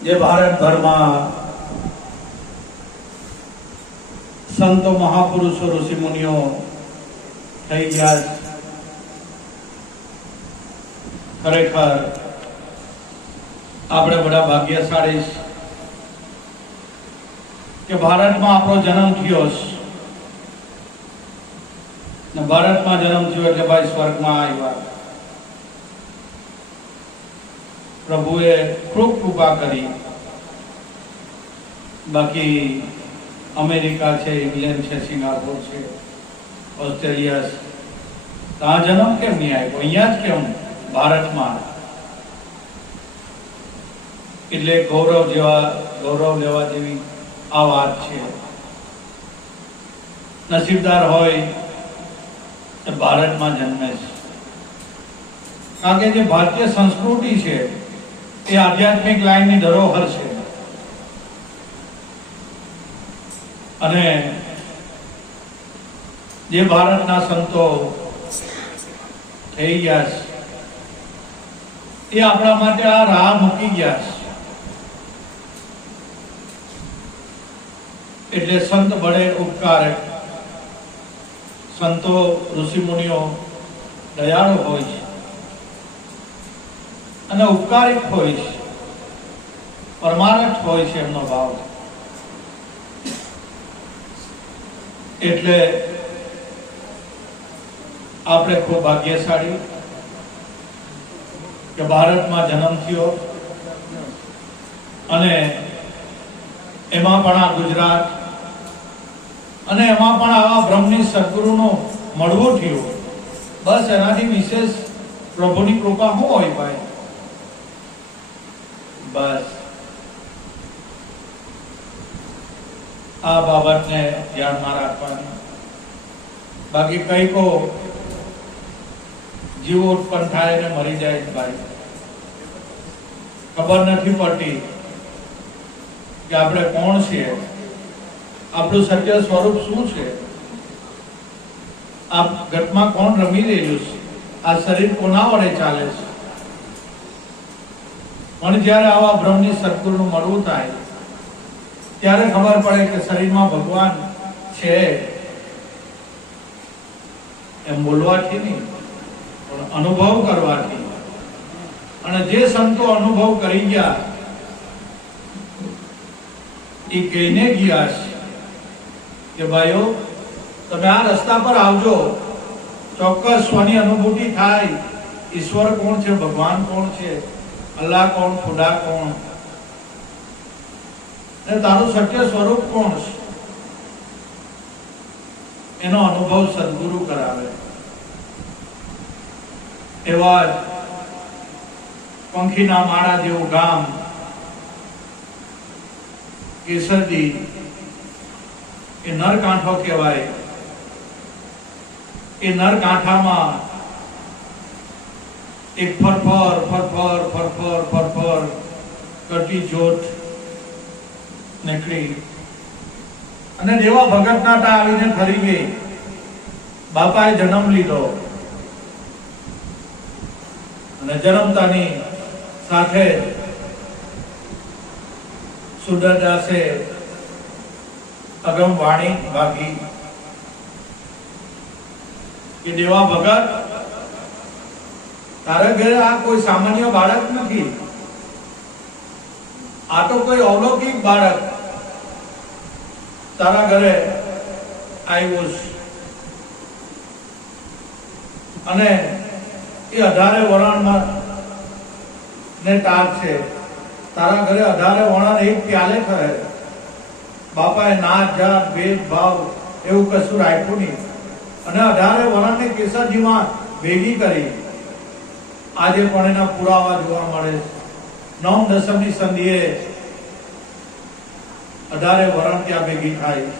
જે ભારતભરમાં સંતો મહાપુરુષો ઋષિ મુનિઓ થઈ ગયા છે, ખરેખર આપણે બધા ભાગ્યશાળી કે ભારતમાં આપણો જન્મ થયો છે। ભારતમાં જન્મ થયો એટલે ભાઈ સ્વર્ગમાં આવ્યા। પ્રભુએ ખૂબ કૃપા કરી। બાકી અમેરિકા છે, ઇંગ્લેન્ડ છે, સિંગાપોર છે, ઓસ્ટ્રેલિયા છે, ત્યાં જન્મ કેમ નહીં આવ્યો? અહીંયા જ કેમ ભારતમાં? એટલે ગૌરવ લેવા જેવી આ વાત છે। નસીબદાર હોય તો ભારતમાં જન્મે છે, કારણ કે જે ભારતીય સંસ્કૃતિ છે એ આધ્યાત્મિક લાઈનની ધરોહર છે। અને જે ભારતના સંતો થઈ ગયા છે એ આપણા માટે આ રાહ મૂકી ગયા છે। એટલે સંત બળે ઉપકાર। સંતો ઋષિ મુનિઓ દયાળુ હોય છે અને ઉપકારિક હોય છે, પરમાર્થ હોય છે એમનો ભાવ। એટલે આપણે ખૂબ ભાગ્યશાળી કે ભારતમાં જન્મ થયો અને એમાં પણ આ ગુજરાત અને એમાં પણ આવા બ્રહ્મની સદગુરુનો મળવું થયું। બસ એનાથી વિશેષ પ્રભુની કૃપા શું હોય ભાઈ? બસ આ બાબતને ધ્યાનમાં રાખવાની। બાકી કઈ કો જીવ ઉત્પન્ન થાય ને મરી જાય ભાઈ, ખબર નથી પડતી કે આપણે કોણ છીએ, આપણું સત્ય સ્વરૂપ શું છે, આ ઘટમાં કોણ રમી રહ્યું છે, આ શરીર કોના વડે ચાલે છે। પણ જ્યારે આવા બ્રહ્મની સદગુરુનું મળવું થાય ત્યારે ખબર પડે કે શરીરમાં ભગવાન છે। એમ બોલવાથી નહીં પણ અનુભવ કરવાથી। અને જે સંતો અનુભવ કરી ગયા એ કહીને ગયા છે કે ભાઈઓ તમે આ રસ્તા પર આવજો, ચોક્કસ સ્વની અનુભૂતિ થાય। ઈશ્વર કોણ છે, ભગવાન કોણ છે, અલ્લાહ કોણ, ખુદા કોણ, ને તારું સત્ય સ્વરૂપ કોણ છે, એનો અનુભવ સદગુરુ કરાવે। એવા જ પંખીના માળા જેવું ગામ કેસરદી એ નરકાંઠો કહેવાય। એ નરકાંઠામાં એક ફરફર કરતી જ્યોત નીકળી અને દેવા ભગતના તા આવીને ફરી ગઈ। બાપાએ જન્મ લીધો અને જન્મતાની સાથે સુદરદાસે અગમ વાણી ભાગી કે દેવા ભગત, તારા ઘરે આ કોઈ સામાન્ય બાળક નથી, આ તો કોઈ અલૌકિક બાળક તારા ઘરે આવ્યો છે। અને એ 18 વરણમાં ને તાર છે, તારા ઘરે 18 વરણ એક પ્યાલે ખરે। બાપાએ નાત જાત ભેદભાવ એવું કશું રાખ્યું નહીં અને 18 વરણને કેસરજીમાં ભેગી કરી। આજે પણ એના પુરાવા જોવા મળે છે। 9 દસમની સંધિએ 18 વરણ ત્યાં ભેગી થાય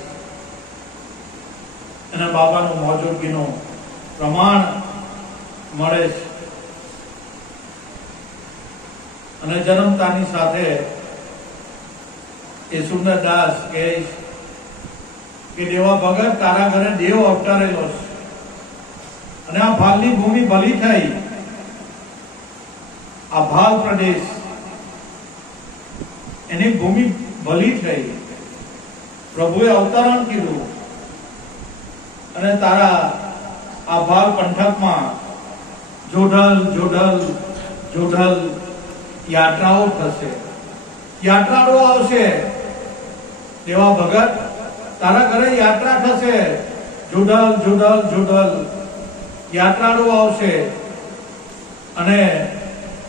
અને બાબાનું મોજૂદગીનું પ્રમાણ મળે છે। અને જન્મતાની સાથે એ સુંદરદાસ કહે કે દેવા ભગત, તારા ઘરે દેવ અવતારેલો છે અને આ ભાલની ભૂમિ ભલી થઈ। આ ભાલ પ્રદેશ એની ભૂમિ ભલી થઈ, પ્રભુએ અવતરણ કીધું અને તારા આ ભાવ પંથકમાં જોઢલ જોઢલ જોઢલ યાત્રાઓ થશે, યાત્રાળુઓ આવશે. દેવા ભગત તારા ઘરે યાત્રા થશે, જોઢલ જોઢલ જોઢલ યાત્રાળુઓ આવશે અને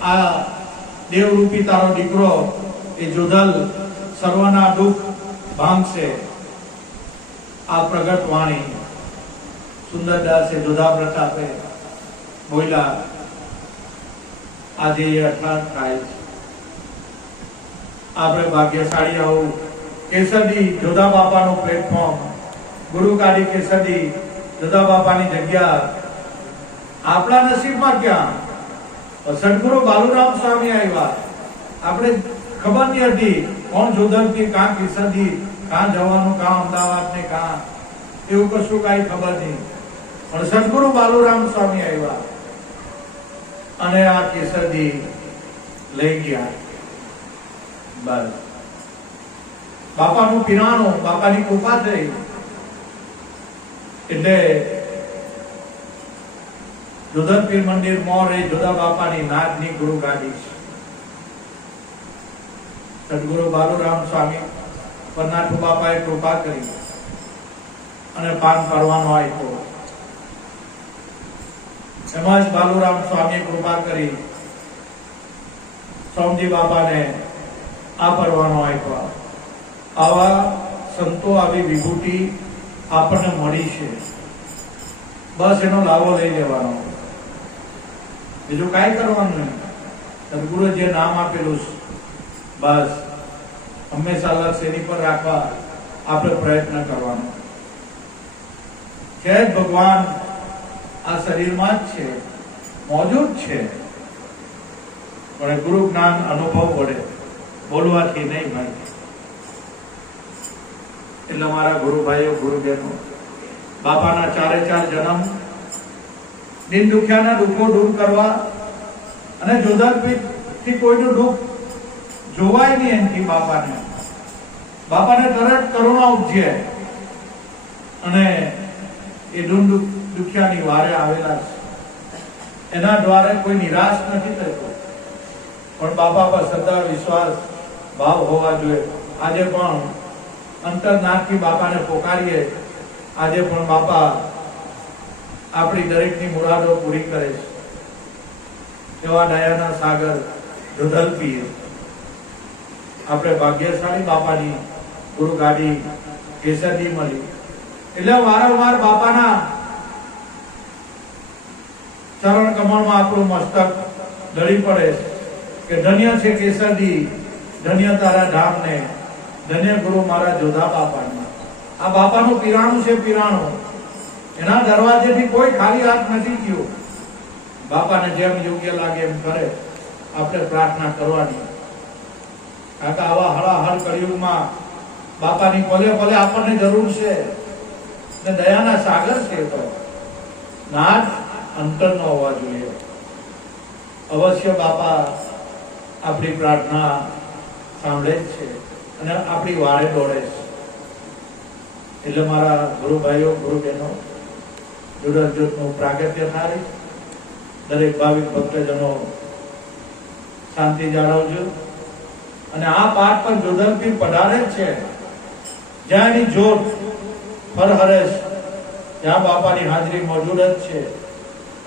આ દેવરૂપી તારો દીકરો એ જોઢલ સર્વના દુઃખ ભાંગશે. આ પ્રગટ વાણી સુંદરદાસે જોધા પ્રતાપે બોલ્યા. આજે અર્થાત થાય છે. આપણે ભાગ્યશાળી આવું કેસરડી જોધા બાપાનું પ્લેટફોર્મ, ગુરુ ગાડી કેસરડી જોધા બાપાની જગ્યા આપણા નસીબમાં ક્યાં? સદગુરુ બાલુરામ સ્વામી આવ્યા. આપણે ખબર નહીં હતી કોણ જોધરથી કાં કેસરડી, કાં જવાનું, કાં અમદાવાદ ને કાં, એવું કશું કાંઈ ખબર નહીં. પણ સદગુરુ બાલુરામ સ્વામી આવ્યા અને આ કેસરડી લઈ ગયા. બસ બાપાનું પીરાણું, બાપાની કૃપા થઈ એટલે જોધરપીર મંદિર મોર એ જોધા બાપાની નાદની ગુરુ ગાદી છે. સદગુરુ બાલુરામ સ્વામી પરનાથુ બાપાએ કૃપા કરી અને પાન પરવાનો આપ્યો. એમાં જ બાલુરામ સ્વામીએ કૃપા કરી સોમજી બાપાને આ પરવાનો આપ્યો. આવા સંતો, આવી વિભૂતિ આપણને મળી છે, બસ એનો લાભો લઈ લેવાનો, બીજું કાંઈ કરવાનું નહીં. સદગુરુએ જે નામ આપેલું બસ હંમેશા લક્ષ્ય એની પર રાખવા આપણે પ્રયત્ન કરવાનો છે. ભગવાન આ શરીરમાં જ છે, મોજૂદ છે, પણ ગુરુ જ્ઞાન અનુભવ વડે, બોલવાથી નહીં ભાઈ. એટલે મારા ગુરુ ભાઈઓ, ગુરુ બહેનો, બાપાના ચારે ચાર જન્મ દિન દુખ્યાના દુઃખો દૂર કરવા અને જોધરપીરથી કોઈનું દુઃખ જોવાય નહીં એમથી બાપાને તરત કરુણા ઉપજે અને એ દુખ્યાની વારે આવેલા છે. એના દ્વારા કોઈ નિરાશ નથી થતો, પણ બાપા પર શ્રદ્ધા, વિશ્વાસ, ભાવ હોવા જોઈએ. આજે પણ અંતરનાથથી બાપાને પોકારીએ, આજે પણ બાપા આપણી દરેકની મુરાદો પૂરી કરે છે. એવા દયાના સાગર જોધલપીર આપણે ભાગ્યશાળી બાપાની ગુરુ ગાડી કેસરડી મળી. એટલે વારંવાર બાપાના ચરણ કમળમાં આપણું મસ્તક ઢળી પડે કે ધન્ય છે કેસરડી, ધન્ય તારા ધામને, ધન્ય ગુરુ મારા જોધા બાપાને. આ બાપાનું પીરાણું છે, પીરાણું. એના દરવાજેથી કોઈ ખાલી હાથ નથી ગયો. બાપાને જેમ યોગ્ય લાગે એમ કરે આપણે પ્રાર્થના કરવાની. કારણ કે આવા હળાહળ કળિયુગમાં બાપાની પલે પલે આપણને જરૂર છે ને દયાના સાગર છે. તો નાદ અંતરનો હોવા જોઈએ. અવશ્ય બાપા આપણી પ્રાર્થના સાંભળે જ છે અને આપણી વાળે દોડે છે. એટલે મારા ગુરુ ભાઈઓ, ગુરુ બહેનો, જોડજોતનું પ્રાગટ્ય થાય. દરેક ભાવિક ભક્તજનો શાંતિ જાળવજો અને આ પાઠ પર જોધલપીર પધારે જ છે. જ્યાં એની જોત ફરહરે છે, ત્યાં બાપાની હાજરી મોજૂદ જ છે.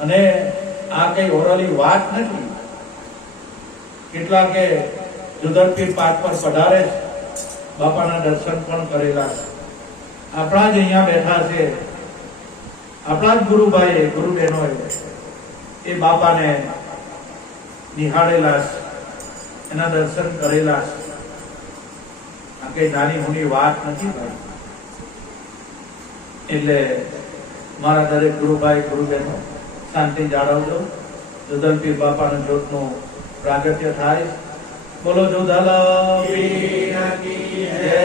અને આ કઈ ઓરલી વાત નથી. કેટલાકે જોધલપીર પાઠ પર પધારે છે, બાપાના દર્શન પણ કરેલા છે. આપણા જ અહીંયા બેઠા છે, આપણા જ ગુરુભાઈ, ગુરુ બહેનોએ એ બાપાને નિહાળેલા છે, એના દર્શન કરેલા છે. આ કઈ નાની મોટી વાત નથી ભાઈ. એટલે મારા દરેક ગુરુભાઈ, ગુરુ બહેનો શાંતિ જાળવજો. જોધલપીર બાપાના જ્યોતનું પ્રાગટ્ય થાય. બોલો જોધલપીર કી જય.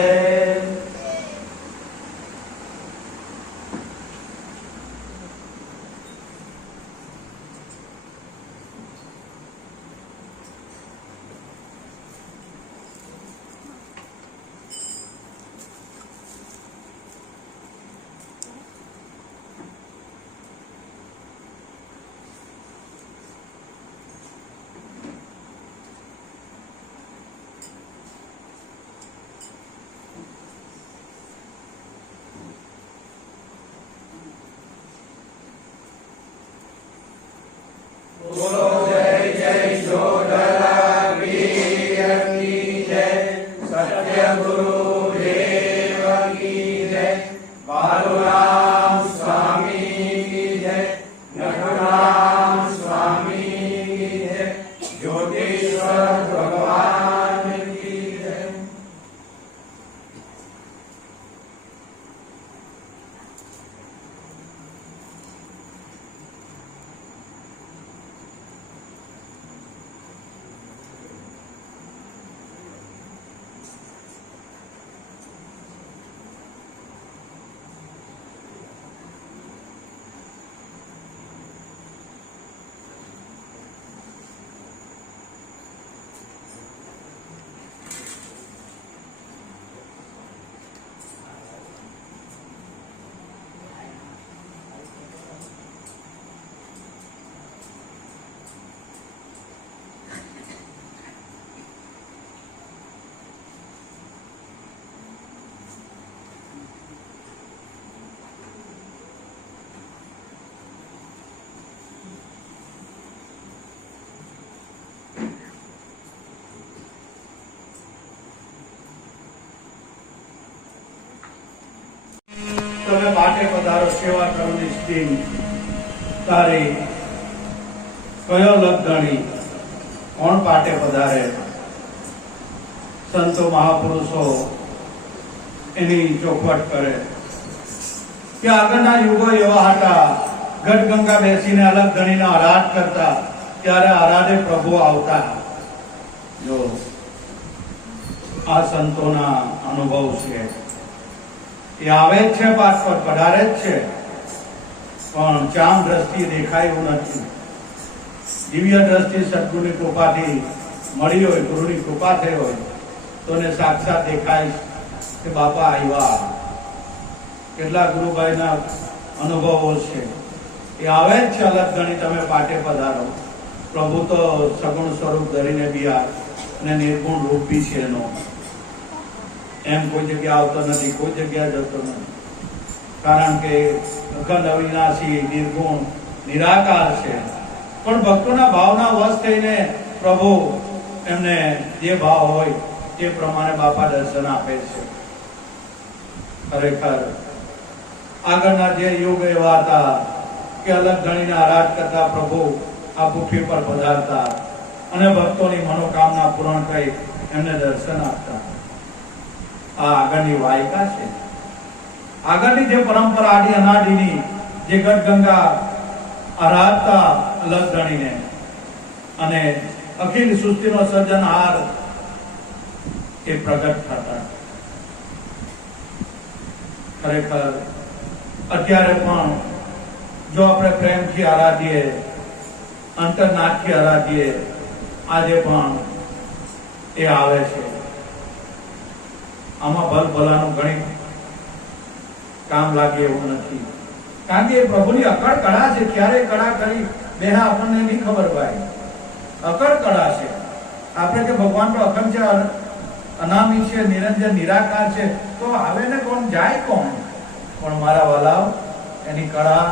તમે પાટે પધારો સેવા કરુની સ્કીમ તારી કયો લગણી કોણ પાટે પધારે? સંતો મહાપુરુષો એની ચોખવટ કરે કે આગળના યુગો એવા હતા, ગઢગંગા બેસીને અલગ ગણીને આરાધ કરતા, ત્યારે આરાધે પ્રભુ આવતા. જો આ સંતોના અનુભવ છે, એ આવે જ છે, પાઠ પર પધારે જ છે, પણ ચામ દ્રષ્ટિ દેખાય એવું નથી. દિવ્ય દ્રષ્ટિ સદગુરુની કૃપાથી મળી હોય, ગુરુની કૃપા થઈ હોય તો ને સાક્ષાત દેખાય કે બાપા આવ્યા. કેટલા ગુરુભાઈના અનુભવો છે, એ આવે જ છે અલગ ગણી. તમે પાટે પધારો, પ્રભુ તો સગુણ સ્વરૂપ ધરીને બિયા અને નિર્ગુણ રૂપ બી છે એનો. એમ કોઈ જગ્યા આવતો નથી, કોઈ જગ્યા જતો નથી, કારણ કે અખંડ અવિનાશી નિર્ગુણ નિરાકાર છે. પણ ભક્તોના ભાવના વશ થઈને પ્રભુ એમને જે ભાવ હોય તે પ્રમાણે બાપા દર્શન આપે છે. ખરેખર આગળના જે યુગ એવા હતા કે અલગ ગણીને આરાધ કરતા પ્રભુ આ પૃથ્વી પર પધારતા અને ભક્તોની મનોકામના પૂર્ણ કરી એમને દર્શન આપતા. આ આગળની વાયકા છે, આગળની જે પરંપરા આદિ અનાદિની જે ગઢગંગા આરાધતા અલગ ગણીને અને અખિલ સૃષ્ટિનો સર્જનહાર એ પ્રગટ થતા. ખરેખર અત્યારે પણ જો આપણે પ્રેમથી આરાધીએ, અંતરનાથથી આરાધીએ, આજે પણ એ આવે છે. આમાં ભલભલાનું ઘણી કામ લાગે એવું નથી, કારણ કે એ પ્રભુની અકળ કળા છે. ક્યારે કળા કરી બેના આપણને નહીં ખબર ભાઈ. અકળ કળા છે. આપણે કે ભગવાન તો અખંડ છે, અનામી છે, નિરંજન નિરાકાર છે, તો આવે ને કોણ જાય કોણ? પણ મારા વાલાઓ, એની કળા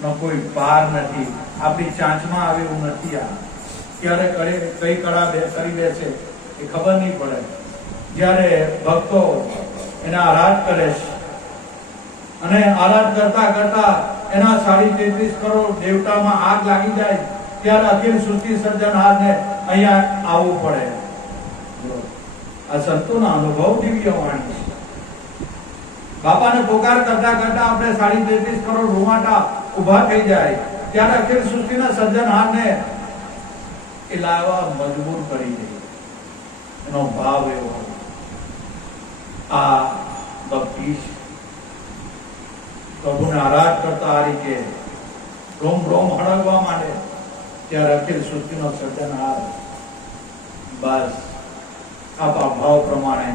નો કોઈ પાર નથી. આપણી ચાંચમાં આવે એવું નથી. આ ક્યારે કરે કઈ કળા કરી દે છે એ ખબર નહીં પડે. જ્યારે ભક્તો એના આરાધ કરે છે અને આરાધ કરતા કરતા એના 33 કરોડ દેવતામાં આગ લાગી જાય, ત્યારે અખિલ સૃષ્ટિ સર્જનહારને અહીંયા આવવું પડે. આ સંતોના અનુભવ દિવ્ય વાણી છે. બાપાને પોકાર કરતા કરતા આપણે 33 કરોડ રૂવાટા ઉભા થઈ જાય, ત્યારે અખિલ સૃષ્ટિના સર્જનહારને એ લાવવા મજબૂર કરી દે. એનો ભાવ એવો. આ ભક્તિ પ્રભુને આરાધ કરતા આ રીતે રોમ રોમ હળગવા માંડે, ત્યારે અખિલ સૃષ્ટિનો સર્જનહાર બસ આપણા ભાવ પ્રમાણે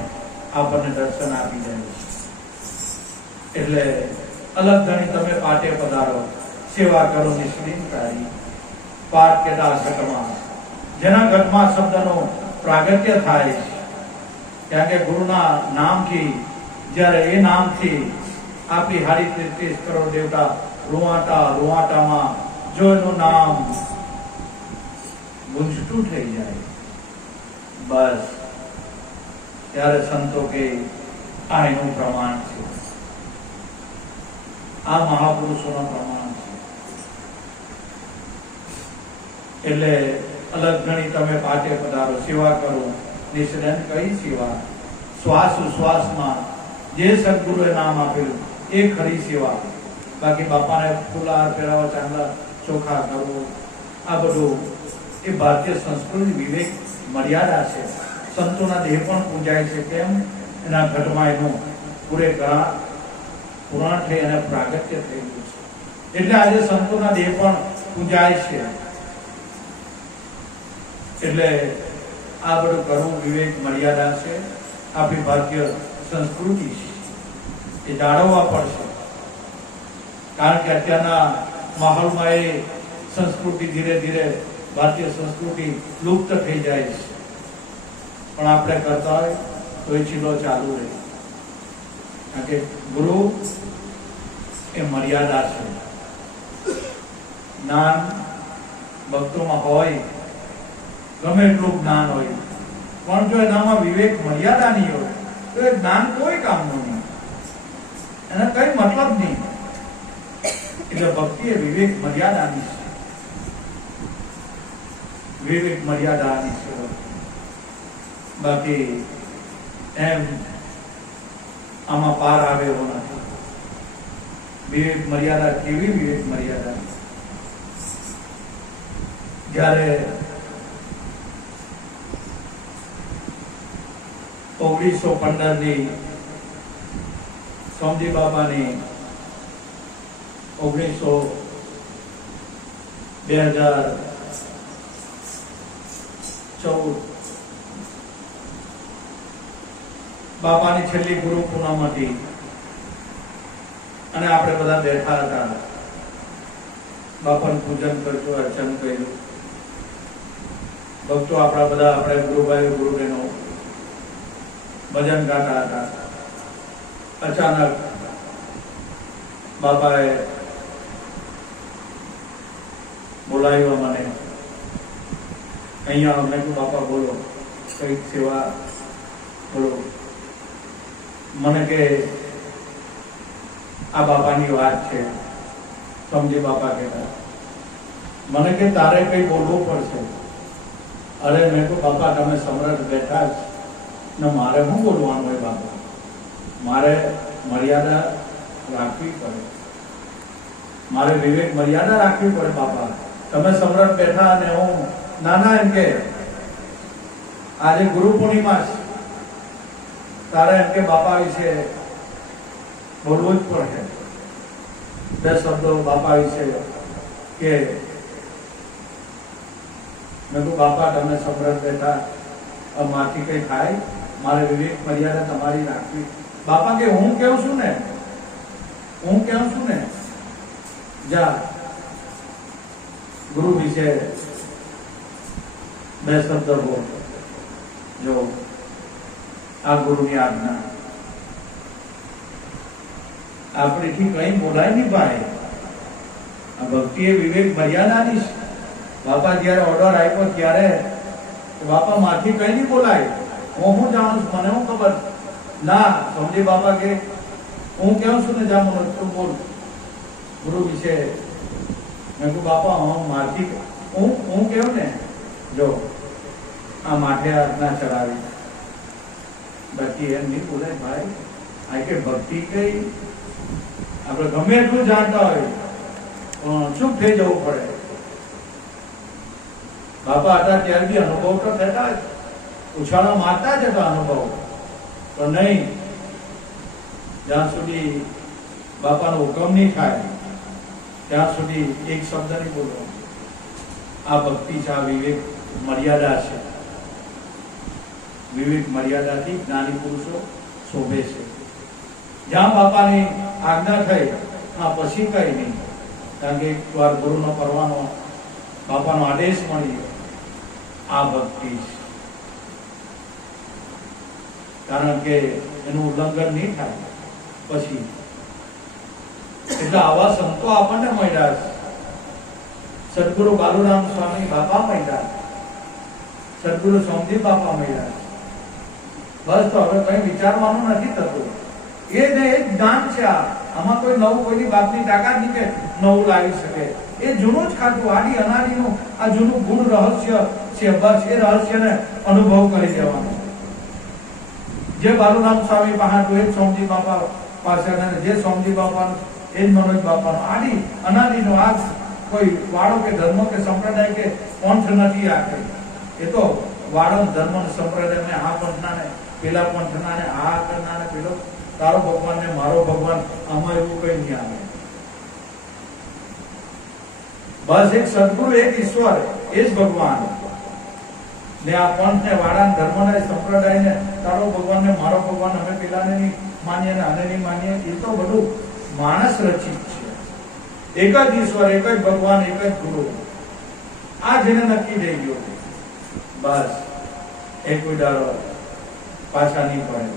આપણને દર્શન આપી જાય. એટલે અલગ ગણી તમે પાટે પધારો, સેવા કરો નિષ્ઠિન તારી. પાઠ કેતા ઘટમાં જેના ઘટમાં શબ્દનો પ્રાગટ્ય થાય છે, કારણ કે ગુરુના નામથી, જ્યારે એ નામથી આપણી 33 કરોડ દેવતા રૂવાટામાં જો એનું નામ ગુંજતું થઈ જાય, બસ ત્યારે સંતો કે આ એનું પ્રમાણ છે, આ મહાપુરુષોનું પ્રમાણ છે. એટલે અલગ ઘણી તમે પાટે પધારો, સેવા કરો. નિષ્ઠાન કઈ સેવા? શ્વાસ ઉશ્વાસમાં જે સદગુરુએ નામ આપેલું એ ખરી સેવા. બાકી બાપાને ફૂલહાર પહેરાવા, ચાંદલા ચોખા કરવું, આ બધું એ ભારતીય સંસ્કૃતિ વિવેક મર્યાદા છે. સંતોના દેહ પણ પૂજાય છે. કેમ? એના ઘટમાં એનું પૂરેપૂરા પુરાણ થઈ અને પ્રાગટ્ય થયેલું છે. એટલે આજે સંતોના દેહ પણ પૂજાય છે. એટલે આ બધું કરવું વિવેક મર્યાદા છે. આપણી ભારતીય સંસ્કૃતિ છે, એ જાળવવા પડશે. કારણ કે અત્યારના માહોલમાં એ સંસ્કૃતિ ધીરે ધીરે ભારતીય સંસ્કૃતિ લુપ્ત થઈ જાય છે. પણ આપણે કરતા હોય તો એ ચીલો ચાલુ રહે. કારણ કે ગુરુ એ મર્યાદા છે. જ્ઞાન ભક્તોમાં હોય, ગમે એટલું જ્ઞાન હોય, પણ જો એનામાં વિવેક મર્યાદા નહીં હોય તો એ જ્ઞાન કોઈ કામનું નહીં, એને કઈ મતલબ નહીં. એટલે ભક્તિ એ વિવેક મર્યાદાની છે. વિવેક મર્યાદાની છે. બાકી એમ આમાં પાર આવે એવો નથી. વિવેક મર્યાદા કેવી વિવેક મર્યાદા? જ્યારે 1915 સોમજી બાપાની 2014 બાપાની છેલ્લી ગુરુ પૂનમ હતી અને આપણે બધા બેઠા હતા. બાપાનું પૂજન કરજો, અર્ચન કર્યું. ભક્તો આપણા બધા, આપણે ગુરુભાઈ ગુરુબહેનો ભજન ગાતા હતા. અચાનક બાપાએ બોલાવ્યો મને અહીંયા. મેં કહ્યું બાપા બોલો, કઈક સેવા બોલો. મને કે આ બાપાની વાત છે. સમજી બાપા કહેતા, મને કે તારે કઈ બોલવું પડશે. અરે મેં કહ્યું બાપા તમે સમરથ બેઠા ને મારે શું બોલવાનું હોય બાપા? મારે મર્યાદા રાખવી પડે, મારે વિવેક મર્યાદા રાખવી પડે બાપા. તમે સમરથ બેઠા અને હું નાના. એમ કે આજે ગુરુ પૂર્ણિમા છે, તારે એમ કે બાપા વિશે બોલવું જ પડે. બે શબ્દો બાપા વિશે કે મેં કહું બાપા તમે સમરથ બેઠા, માથી કઈ થાય? મારે વિવેક મર્યાદા તમારી રાખવી. બાપા કે હું કેવું છું ને, હું કેવું છું ને, જા ગુરુ વિશે બે શબ્દ બોલ. જો આ ગુરુની આજ્ઞા, આપણેથી કઈ બોલાય નહીં ભાઈ. આ ભક્તિ એ વિવેક મર્યાદાની છે. બાપા જયારે ઓર્ડર આપ્યો ત્યારે બાપા માથી કઈ નહીં બોલાય. હું જાણું છું, મને હું ખબર ના. સમજી બાપા કે હું કેવું છું ને, જા મને તું બોલ ગુરુ વિશે. મેં કહું બાપા હું માથી હું કેવું ને, જો આ માથે આજ્ઞા ચડાવી. બાકી એમ નહીં બોલાય ભાઈ. આ કે ભક્તિ કઈ આપણે ગમે એટલું જાણતા હોય પણ ચૂપ થઈ જવું પડે. બાપા હતા ત્યારે બી અનુભવ તો થતા જ, ઉછાળા મારતા જ હતા અનુભવ. તો નહીં, જ્યાં સુધી બાપાનો હુકમ નહીં થાય ત્યાં સુધી એક શબ્દ નહીં બોલો. આ ભક્તિ છે, આ વિવેક મર્યાદા છે. વિવેક મર્યાદાથી જ્ઞાની પુરુષો શોભે છે. જ્યાં બાપાની આજ્ઞા થઈ પછી કઈ નહીં. કારણ કે એકવાર ગુરુનો પરવાનો, બાપાનો આદેશ મળી ગયો. આ ભક્તિ છે. કારણ કે એનું ઉલ્લંઘન નહીં થાય પછી. એટલે આવા સંતો આપણને મળ્યા છે. સદગુરુ બાલુરામ સ્વામી બાપા મળ્યા, સદગુરુ સોમજી બાપા મળ્યા. બસ તો હવે કઈ વિચારવાનું નથી થતું. એ જ જ્ઞાન છે. આમાં કોઈ નવું, કોઈની બાપની તાકાત નહીં કે નવું લાવી શકે. એ જૂનું જ ખાતું, આડી અનાડીનું આ જૂનું ગુણ રહસ્ય છે. બસ એ રહસ્યને અનુભવ કરી દેવાનો. જે બાલુરામ સ્વામી પાસે એ જ સોમજી બાપા પાસે, જે સોમજી બાપાનું એ જ મનોજ બાપાનું. આની અનાદિનો આ કોઈ વાળો કે ધર્મ કે સંપ્રદાય કે પંથ નથી. આ એ તો વાળો ધર્મ સંપ્રદાય આ પંથના ને પેલા પંથના ને આ કરનાર ને પેલો તારો ભગવાન ને મારો ભગવાન, આમાં એવું કઈ નહીં આવે. બસ એક સદગુરુ, એક ઈશ્વર, એ જ ભગવાન. ને આ પંથ ને વાળા ધર્મ ને સંપ્રદાય ને તારો ભગવાન ને મારો ભગવાન, અમે પેલાને નહીં માનીએ ને આને નહીં માનીએ, એ તો બધું માણસ રચિત છે. એક જ ઈશ્વર, એક જ ભગવાન, એક જ ગુરુ. આ જેને નક્કી થઈ ગયો, બસ એક ઉદાહરો પાછા નહીં પડે.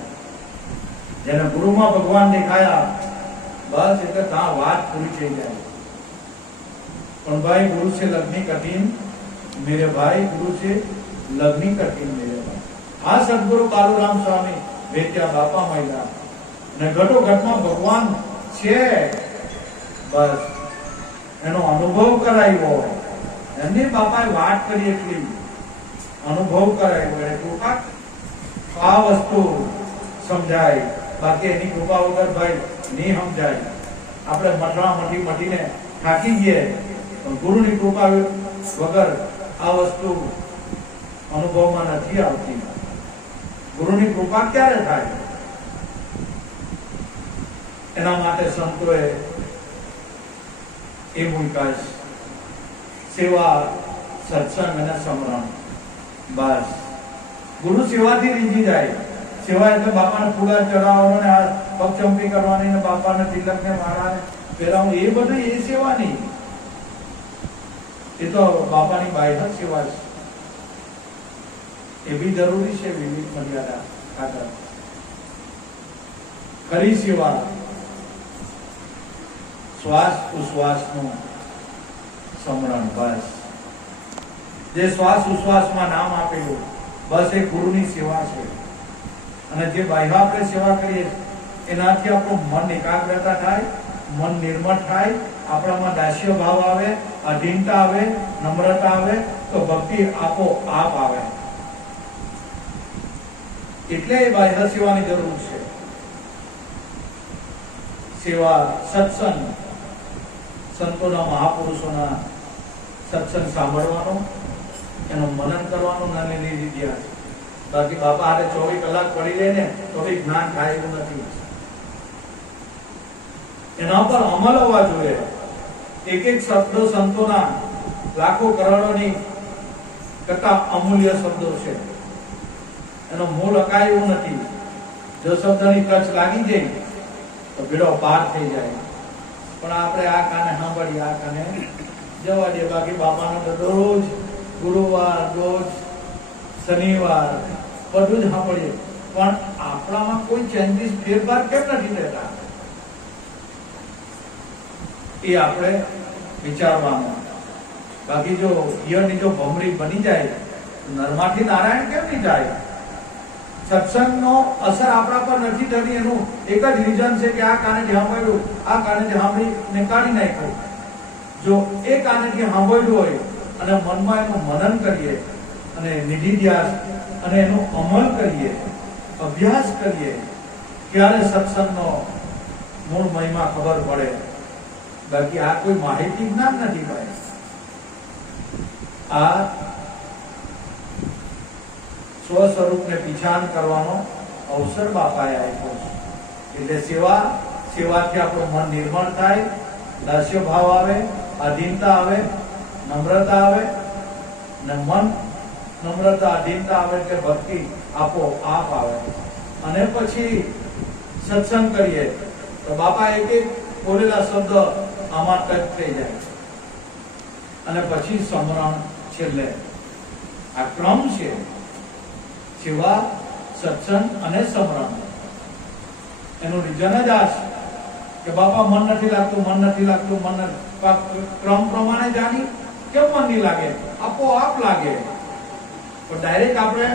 જેને ગુરુમાં ભગવાન દેખાયા, બસ એટલે ત્યાં વાત પૂરી થઈ જાય. પણ ભાઈ ગુરુ છે લગ્ની કઠિન મેરે ભાઈ, ગુરુ છે લગ્ની કઠિન મેરે ભાઈ. આ સદગુરુ કાલુરામ સ્વામી વેચ્યા બાપા મહિલા ને ઘટો ઘટમાં ભગવાન છે. બસ એનો અનુભવ કરાવ્યો. એમની બાપાએ વાત કરી એટલી અનુભવ કરાવ્યો. એ કૃપા આ વસ્તુ સમજાય, બાકી એની કૃપા વગર ભાઈ નહીં સમજાય. આપણે મટીને થાકી ગયે, પણ ગુરુની કૃપા વગર આ વસ્તુ અનુભવમાં નથી આવતી. ગુરુની કૃપા ક્યારે થાય? એના માટે સંતોએ એ મૂક્યા સેવા, સત્સંગ અને સમરણ. બસ ગુરુ સેવાથી રીઝી જાય. સેવા એટલે બાપાને ફૂલા ચડાવવાનો ને આ પગચંપી કરવાની ને બાપાને તિલક ને માળાને પહેરાવવું, એ બધું એ સેવા નહીં. એ તો બાપાની બાહ્ય સેવા છે. એ બી જરૂરી છે વિવિધ મર્યાદા ખાતર. ખરી સેવા શ્વાસ ઉશ્વાસનું સમરણ. બસ જે શ્વાસ ઉશ્વાસમાં નામ આપેલું, બસ એ ગુરુની સેવા છે. અને જે બાહ્ય આપણે સેવા કરીએ એનાથી આપણું મન એકાગ્રતા થાય, મન નિર્મળ થાય, આપણામાં દાસ્ય ભાવ આવે, અધીનતા આવે, નમ્રતા આવે, તો ભક્તિ આપોઆપ આવે. એટલે એ બાહ્ય સેવાની જરૂર છે. સેવા, સત્સંગ, સંતોના મહાપુરુષોના સત્સંગ સાંભળવાનો, એનું મનન કરવાનું નાની રીતિયા. બાકી બાપા હારે 24 કલાક પડી લે ને તો બી જ્ઞાન થાય એવું નથી. એના પર અમલ હોવા જોઈએ. એક એક શબ્દો સંતોના લાખો કરોડોની કરતા અમૂલ્ય શબ્દો છે. એનો મૂળ અકાય એવું નથી. જો શબ્દની ટચ લાગી જાય તો ભેડો પાર થઈ જાય. પણ આપણે આ કાને સાંભળીએ, આ કાને જવા દે. બાકી બાપાને તો રોજ ગુરુવાર, રોજ શનિવાર બધું જ સાંભળીએ, પણ આપણામાં કોઈ ચેન્જીસ, ફેરફાર કેમ નથી થતા? એ આપણે વિચારવાનું. બાકી જો ઈયળની જો ભમરી બની જાય તો નરમાંથી નારાયણ કેમ નહીં જાય? સત્સંગનો અસર આપણા પર નથી થતી. એનું એક જ રીઝન છે કે આ કાનેથી સાંભળ્યું, આ કાનેથી સાંભળીને કાઢી નાખ્યું. જો એ કાનેથી સાંભળ્યું હોય અને મનમાં એનું મનન કરીએ અને નિધિધ્યાસ અને એનો અમલ કરીએ, અભ્યાસ કરીએ, ત્યારે સત્સંગનો મૂળ મહિમા ખબર પડે. બાકી આ કોઈ માહિતી જ્ઞાન નથી ભાઈ. આ સ્વ સ્વરૂપને પીછાણ કરવાનો અવસર બાપાએ આપ્યો છે. એટલે સેવાથી આપણું મન નિર્મળ થાય, દાસ્ય ભાવ આવે, અધીનતા આવે, નમ્રતા આવે. ને મન નમ્રતા, અધીનતા આવે એટલે ભક્તિ આપોઆપ આવે. અને પછી સત્સંગ કરીએ તો બાપા એક એક બોલેલા શબ્દ આમાં ટચ થઈ જાય. અને પછી સમરણ છેલ્લે. આ ક્રમ છે. સેવા, સત્સંગ અને સમરણ. એનું રીઝન જ આ છે કે બાપા મન નથી લાગતું, મન નથી લાગતું, ક્રમ પ્રમાણે જાણી કેમ મન નહીં લાગે? આપોઆપ લાગે. પણ ડાયરેક્ટ આપણે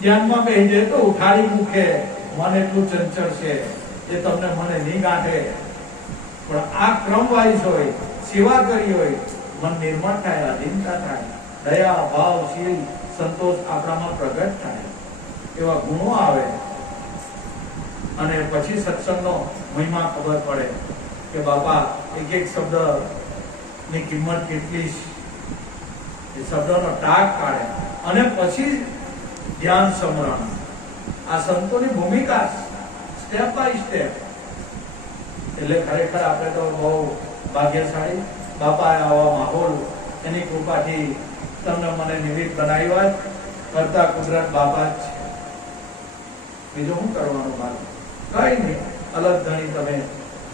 ધ્યાનમાં બેસી જાય તો ઉઠાડી મૂકે, મન એટલું ચંચળ છે એ તમને મને નહીં ગાંઠે. પણ આ ક્રમ વાઇઝ હોય, સેવા કરી હોય મન નિર્મળ થાય, અધીનતા થાય, દયા ભાવ શીલ સંતોષ આપણામાં પ્રગટ થાય, એવા ગુણો આવે અને પછી સત્સંગનો મહિમા ખબર પડે કે બાપા એક એક શબ્દ ની કિંમત કેટલી છે, એ શબ્દનો ટાગ કાઢે અને પછી ધ્યાન સમરણ. આ સંતોની ભૂમિકા સ્ટેપ બાય સ્ટેપ. એટલે ખરેખર આપણે તો બહુ ભાગ્યશાળી. બાપાએ આવા માહોલ એની કૃપાથી તમને મને નિમિત્ત બનાવ્યા કરતા કુદરત બાપા જ છે. બીજું શું કરવાનું બાદ કઈ નહીં. અલગ ધણી તમે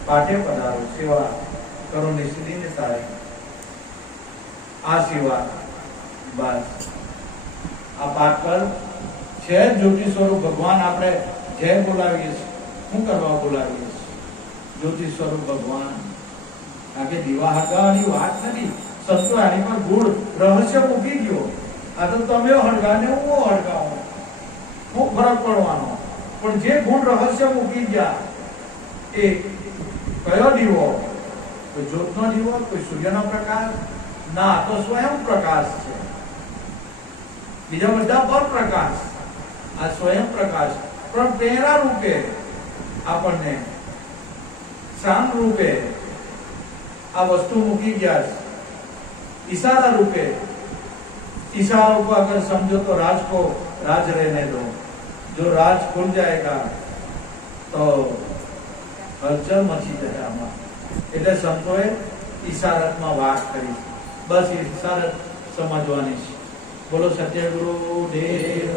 પાઠે પધારો, સેવા કરો નિશ્ચિત થાય. આ સેવા બસ આ પાઠ પર છે જ્યોતિ સ્વરૂપ ભગવાન. આપણે જય બોલાવીએ છીએ, શું કરવા બોલાવીએ છીએ? જ્યોતિ સ્વરૂપ ભગવાન. કારણ કે દીવા હળગાવવાની વાત નથી. સંતો આની પર ગુણ રહસ્ય મૂકી ગયો. આ તો તમે હળગાને હું હળગાવું, હું ફરક પડવાનો. પણ જે ગુણ રહસ્ય મૂકી ગયા એ કયો દીવો? કોઈ જ્યોતનો દીવો, કોઈ સૂર્યનો પ્રકાશ? ના, તો સ્વયં પ્રકાશ છે. બીજા બધા પર પ્રકાશ, આ સ્વયં પ્રકાશ. પણ પ્રેરણા રૂપે આપણને શાન રૂપે આ વસ્તુ મૂકી ગયા છે. इशारा रूपे, इशारों को अगर समझो तो राज को राज रहने दो. जो राज खुल जाएगा तो हलचल मची जाए आमा. એટલે સંતોએ ઈશારતમાં વાત કરી. બસ ઈશારત સમજવાની છે. બોલો સત્યગુરુ દેવ.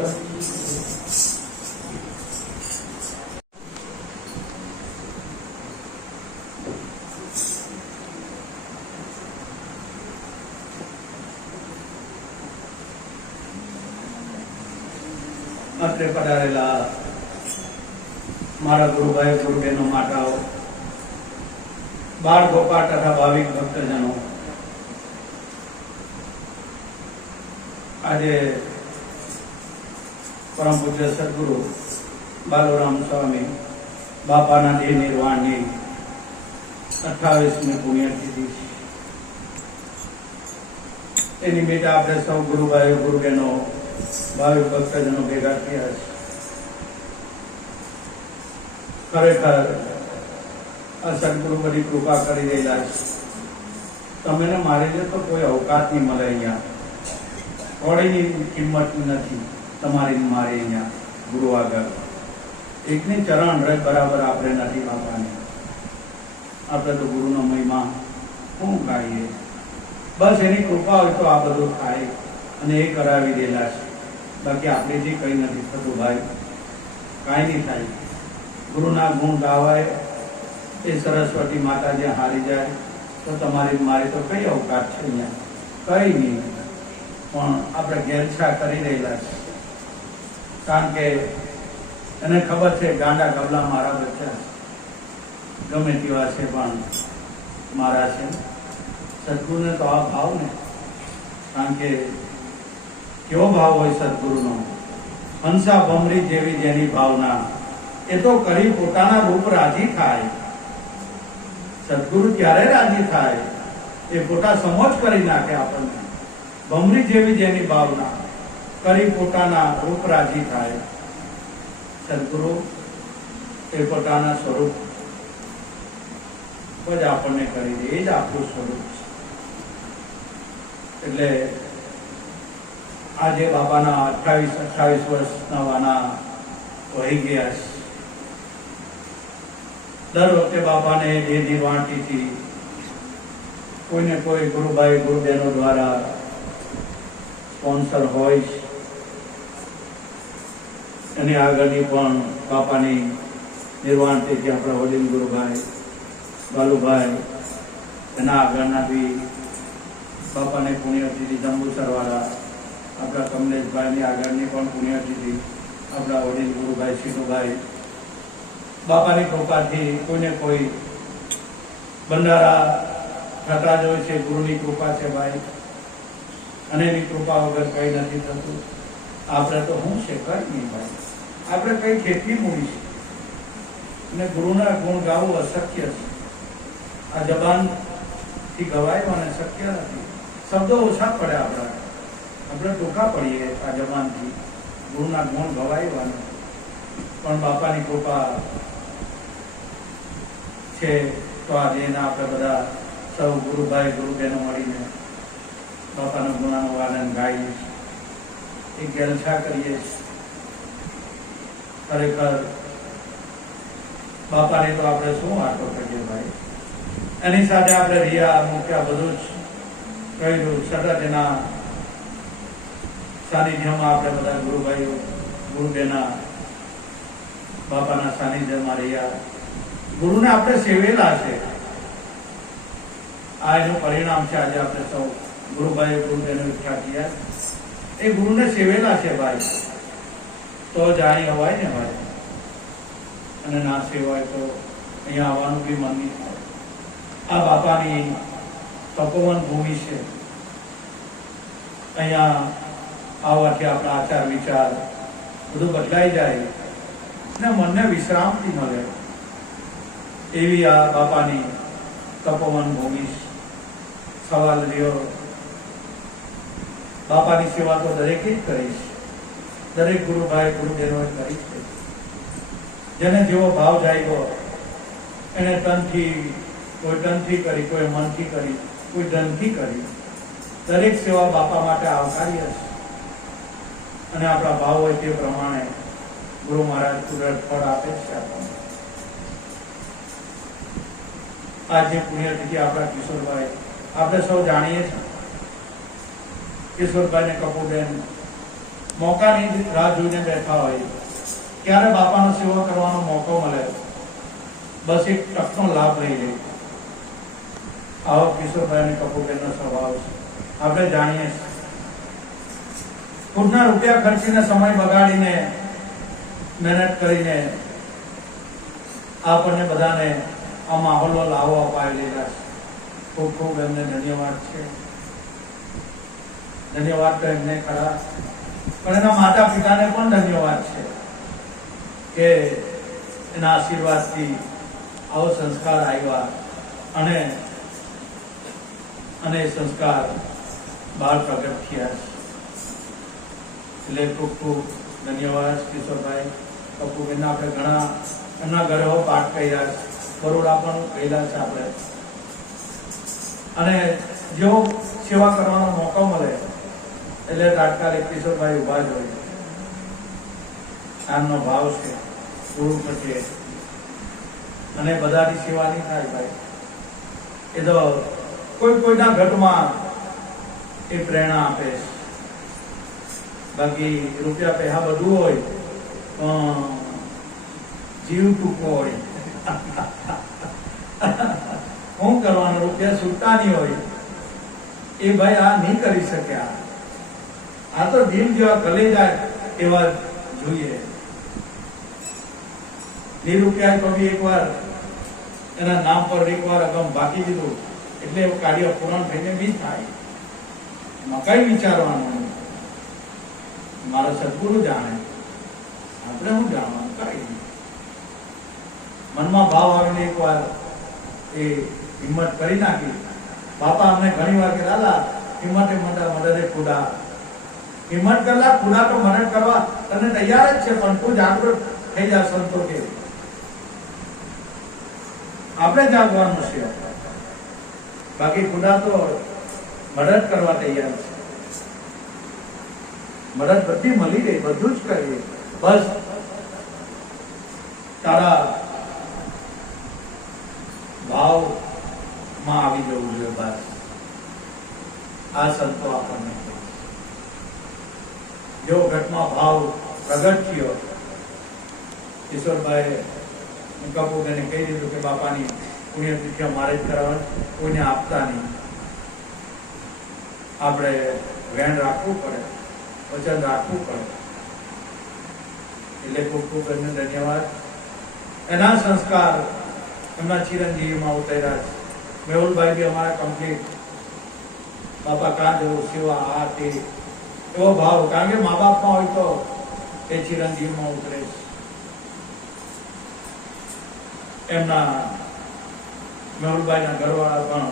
અત્રે પધારેલા મારા ગુરુભાઈ ગુરુબેનો માતાઓ, બાળ ગોપાળ તથા ભાવિક ભક્તજનો, આજે પરમ પૂજ્ય સદગુરુ બાલુરામ સ્વામી બાપાના દેહ નિર્વાણની 28મી પુણ્યતિથિ છે. એ નિમિત્તે આપણે સૌ ગુરુભાઈઓ ગુરુબેનો ભાવિક ભક્તજનો ભેગા થયા છે. ખરેખર આ સદગુરુ બધી કૃપા કરી રહેલા છે. તમે ને મારી લે તો કોઈ અવકાશ નહીં મળે. અહીંયા થોડીની કિંમત નથી તમારી મારી. અહીંયા ગુરુ આગળ એકની ચરણ રજ બરાબર આપણે નથી બાપાની. આપણે તો ગુરુનો મહિમા શું ગાઈએ? બસ એની કૃપા હોય તો આ બધું થાય અને એ કરાવી દેલા છે. બાકી આપણેથી કંઈ નથી થતું ભાઈ, કાંઈ નહીં થાય. ગુરુના ગુણ ગાવાય એ સરસ્વતી માતા જ્યાં હારી જાય તો તમારી મારી તો કઈ અવકાશ છે અહીંયા? કંઈ નહીં. પણ આપણે ગેરછા કરી રહેલા છે. કારણ કે એને ખબર છે ગાંડા ગબલા મારા બચ્ચા ગમે તેવા છે પણ મારા છે. સદગુરુને તો આ ભાવ ને, કારણ કે કેવો ભાવ હોય સદગુરુનો? હંસા ભમરી જેવી જેની ભાવના, એ તો કરી પોતાના રૂપ રાજી થાય. સદગુરુ ત્યારે રાજી થાય એ પોતા સમોજ કરી નાખે આપણને. ભમરી જેવી જેની ભાવના, કરી પોતાના રૂપ રાજી થાય. સદગુરુ એ પોતાના સ્વરૂપ જ આપણને કરી દે, એ જ આપણું સ્વરૂપ છે. એટલે આજે બાપાના 28 વર્ષના વાના વહી ગયા છે. દર વખતે બાપાને દેહ નિર્વાણ તિથિ કોઈને કોઈ ગુરુભાઈ ગુરુબેનો દ્વારા સ્પોન્સર હોય છે. એની આગળની પણ બાપાની નિર્વાણ તિથિ આપણા વડીલ ગુરુભાઈ બાલુભાઈ, એના આગળના બી બાપાની પુણ્યતિથિ જંબુસરવાળા આપણા કમલેશભાઈની આગળની પણ પુણ્યતિથિ આપણા વડીલ ગુરુભાઈ શીનુભાઈ. બાપાની કૃપાથી કોઈને કોઈ બંધારા થતા જ હોય છે. ગુરુની કૃપા છે ભાઈ, અને એની કૃપા વગર કંઈ નથી થતું. આપણે તો શું છે? કંઈ નહીં ભાઈ. આપણે કઈ ખેતી મૂડી છે અને ગુરુના ગુણ ગાવું અશક્ય છે. આ જબાનથી ગવાય મને શક્ય નથી. શબ્દો ઓછા પડે આપણે ટૂંકા પડીએ આ જમાનથી. ગુરુના ગુણ ગવાયવાનું પણ બાપાની કૃપા છે. તો આજે એના આપણે બધા સૌ ગુરુભાઈ ગુરુબેનો મળીને બાપાના ગુણાનું વાદન ગાઈએ, એક જલસા કરીએ. ખરેખર બાપાને તો આપણે શું વાતો કરીએ ભાઈ. એની સાથે આપણે રિયા મૂક્યા, બધું જ કહ્યું. સતત એના સાનિધ્યમાં આપણે બધા ગુરુભાઈઓ ગુરુબેના બાપાના સાનિધ્યમાં રહ્યા. ગુરુને આપણે સેવેલા છે, આ એનું પરિણામ છે. આજે આપણે સૌ ગુરુભાઈ ગુરુબેનો એકઠા થયા, એ ગુરુને સેવેલા છે ભાઈ. તો જાણી અવાય ને ભાઈ, અને ના સેવાય તો અહીંયા આવવાનું બી મન નહીં થાય. આ બાપાની તપોવન ભૂમિ છે. અહીંયા આવવાથી આપણા આચાર વિચાર બધું બદલાઈ જાય ને મનને વિશ્રામથી મળે, એવી આ બાપાની તપોવન ભૂમિ. સવાલ રહ્યો, બાપાની સેવા તો દરેકે જ કરીશ, દરેક ગુરુભાઈ ગુરુબેનો કરી છે. જેને જેવો ભાવ જાગ્યો એને તનથી, કોઈ તનથી કરી, કોઈ મનથી કરી, કોઈ ધનથી કરી. દરેક સેવા બાપા માટે આવકાર્ય છે, અને આપણા ભાવ હોય તે પ્રમાણે ગુરુ મહારાજ કુદરત ફળ આપે છે આપણને. આજે પુણ્યતિથિ આપણા કિશોરભાઈ, આપણે સૌ જાણીએ છીએ કિશોરભાઈ ને કપૂરબેન મોકાની રાહ જોઈને બેઠા હોય, ક્યારે બાપાનો સેવા કરવાનો મોકો મળે, બસ એક તકનો લાભ લઈ લે. આવો કિશોરભાઈ ને કપૂરબેનનો સ્વભાવ છે, આપણે જાણીએ છીએ. ખુદના રૂપિયા ખર્ચીને, સમય બગાડીને, મહેનત કરીને આપણને બધાને આ માહોલમાં લાવો અપાવેલા છે. ખૂબ ખૂબ એમને ધન્યવાદ છે. ધન્યવાદ તો એમને ખરા, પણ એના માતા પિતાને પણ ધન્યવાદ છે કે એના આશીર્વાદથી આવો સંસ્કાર આવ્યા, અને એ સંસ્કાર બહાર પ્રગટ થયા છે. એટલે ખૂબ ખૂબ ધન્યવાદ કિશોરભાઈ કપૂરબેનના. આપણે ઘણા એમના ઘરે પાઠ કર્યા છે, બરોડા પણ ગયેલા છે આપણે. અને જેવો સેવા કરવાનો મોકો મળે એટલે તાત્કાલિક કિશોરભાઈ ઉભા જ હોય. આમનો ભાવ છે ગુરુ પ્રત્યે, અને બધાની સેવા નહીં થાય ભાઈ. એ તો કોઈના ઘટમાં એ પ્રેરણા આપે છે. બાકી રૂપિયા પૈસા બધું હોય, જીવ ટૂંકો હોય. શું કરવાનું, રૂપિયા છૂટતા નહીં હોય. એ ભાઈ આ નહીં કરી શક્યા. આ તો દિલ જેવા કલેજા એવા જોઈએ. રૂપિયા તો બી એકવાર એના નામ પર એકવાર અગમ બાકી દીધું એટલે કાર્ય પૂર્ણ થઈને બી થાય. કઈ વિચારવાનું, મારો સદગુરુ જાણે, આપણે શું જાણવાનું, કઈ મનમાં ભાવ આવીને એકવાર એ હિંમત કરી નાખી. બાપા અમને ઘણી વાર કે દાદા હિંમતે મદદે ખુદા, હિંમત કરલા ખુદા તો મદદ કરવા તને તૈયાર જ છે, પણ તું જાગૃત થઈ જા સંતો કે. આપણે જાગવાનું છે, બાકી ખુદા તો મદદ કરવા તૈયાર છે. મદદ બધી મળી ગઈ, બધું જ કરીએ, બસ તારા ભાવ માં આવી જવું જોઈએ. બસ આ સંતો આપણને જો ઘટમાં ભાવ પ્રગટ થયો. કિશોરભાઈ કપૂરને કહી દીધું કે બાપાની પુણ્યતિથિ મારે જ કરાવવાની, કોઈને આપતા નહીં. આપણે વેણ રાખવું પડે, વચન રાખવું પડે. એટલે ખૂબ ખૂબ એમને ધન્યવાદ. એના સંસ્કાર એમના ચિરંજીવીમાં ઉતર્યા છે. મેહુલભાઈ બી અમારા કમ્પ્લીટ, બાપા કાં જવું, સેવા, આ તે એવો ભાવ. કારણ કે મા બાપમાં હોય તો એ ચિરંજીવીમાં ઉતરે છે. એમના મેહુલભાઈના ઘરવાળા પણ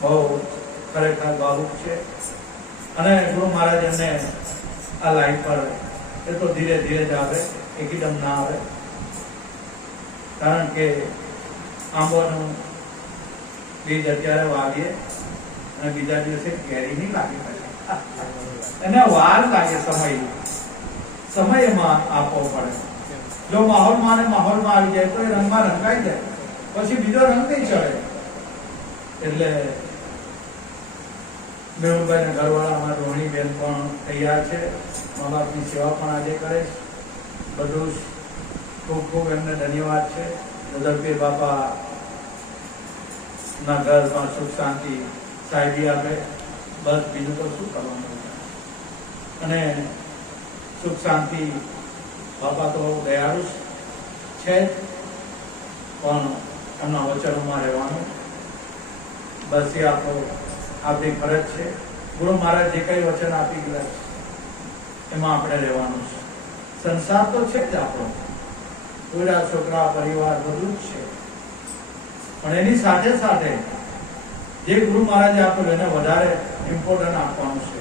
બહુ ખરેખર ભાવુક છે. અને ગુરુ મહારાજ એમને આ લાઈન પર એ તો ધીરે ધીરે જ આવે, એકદમ ના આવે, કારણ કે આંબોનું બીજ અત્યારે વાવીએ અને બીજા દિવસે કેરી નહીં લાગી શકે, એને વાર લાગે, સમય એમાં આપવો પડે. જો માહોલમાં આવી જાય તો એ રંગમાં રંગાઈ જાય, પછી બીજો રંગ નહીં ચડે. એટલે મેહુલભાઈ ના ઘરવાળા અમારા રોહિણીબેન પણ તૈયાર છે, મા બાપની સેવા પણ આજે કરે છે. બધું ખૂબ ખૂબ એમને ધન્યવાદ છે. નજરપીર બાપા ના ઘરમાં સુખ શાંતિ સાહેબી આપે, બસ બીજું તો શું કરવાનું. અને સુખ શાંતિ બાપા તો દયાળુ છે, પણ એમના વચનોમાં રહેવાનું, બસ એ આપણી ફરજ છે. ગુરુ મહારાજ જે કઈ વચન આપી ગયા એમાં આપણે રહેવાનું છે. સંસાર તો છે જ આપણો, પૂરા છોકરા પરિવાર બધું જ છે, પણ એની સાથે સાથે જે ગુરુ મહારાજે આપેલું એને વધારે ઇમ્પોર્ટન્ટ આપવાનું છે.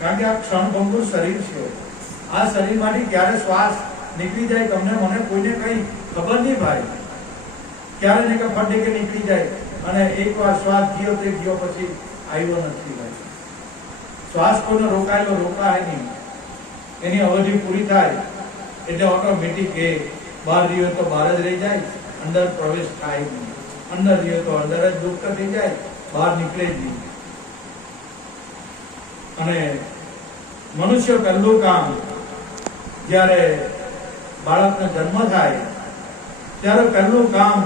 કારણ કે આ ક્ષણભંગુર શરીર છે. આ શરીરમાંથી ક્યારે શ્વાસ નીકળી જાય, તમને મને કોઈને કઈ ખબર નહીં ભાઈ. ક્યારે ને કે ફટે કે નીકળી જાય, અને એકવાર શ્વાસ ગયો તે ગયો, પછી આવ્યો નથી ભાઈ. શ્વાસ કોઈનો રોકાય નહીં. એની અવધિ પૂરી થાય એટલે ઓટોમેટિક એ બહાર રહ્યો તો બહાર જ રહી જાય, અંદર પ્રવેશ થાય નહીં. અંદર રહ્યો તો અંદર જ દુઃખ થઈ જાય, બહાર નીકળે જ નહીં. અને મનુષ્ય પહેલું કામ જ્યારે બાળકનો જન્મ થાય ત્યારે પહેલું કામ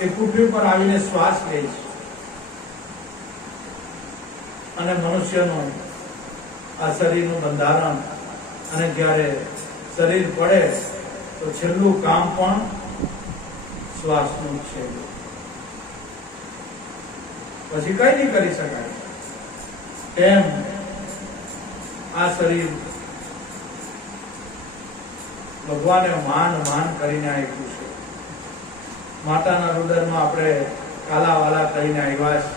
એ પૃથ્વી પર આવીને શ્વાસ લે છે. અને મનુષ્યનું આ શરીરનું બંધારણ, અને જ્યારે શરીર પડે તો છેલ્લું કામ પણ શ્વાસનું છે. પછી કઈ નહીં કરી શકાય. તેમ આ શરીર ભગવાને માન કરીને આપ્યું છે. માતાના રુદરમાં આપણે કાલાવાલા કરીને આવ્યા,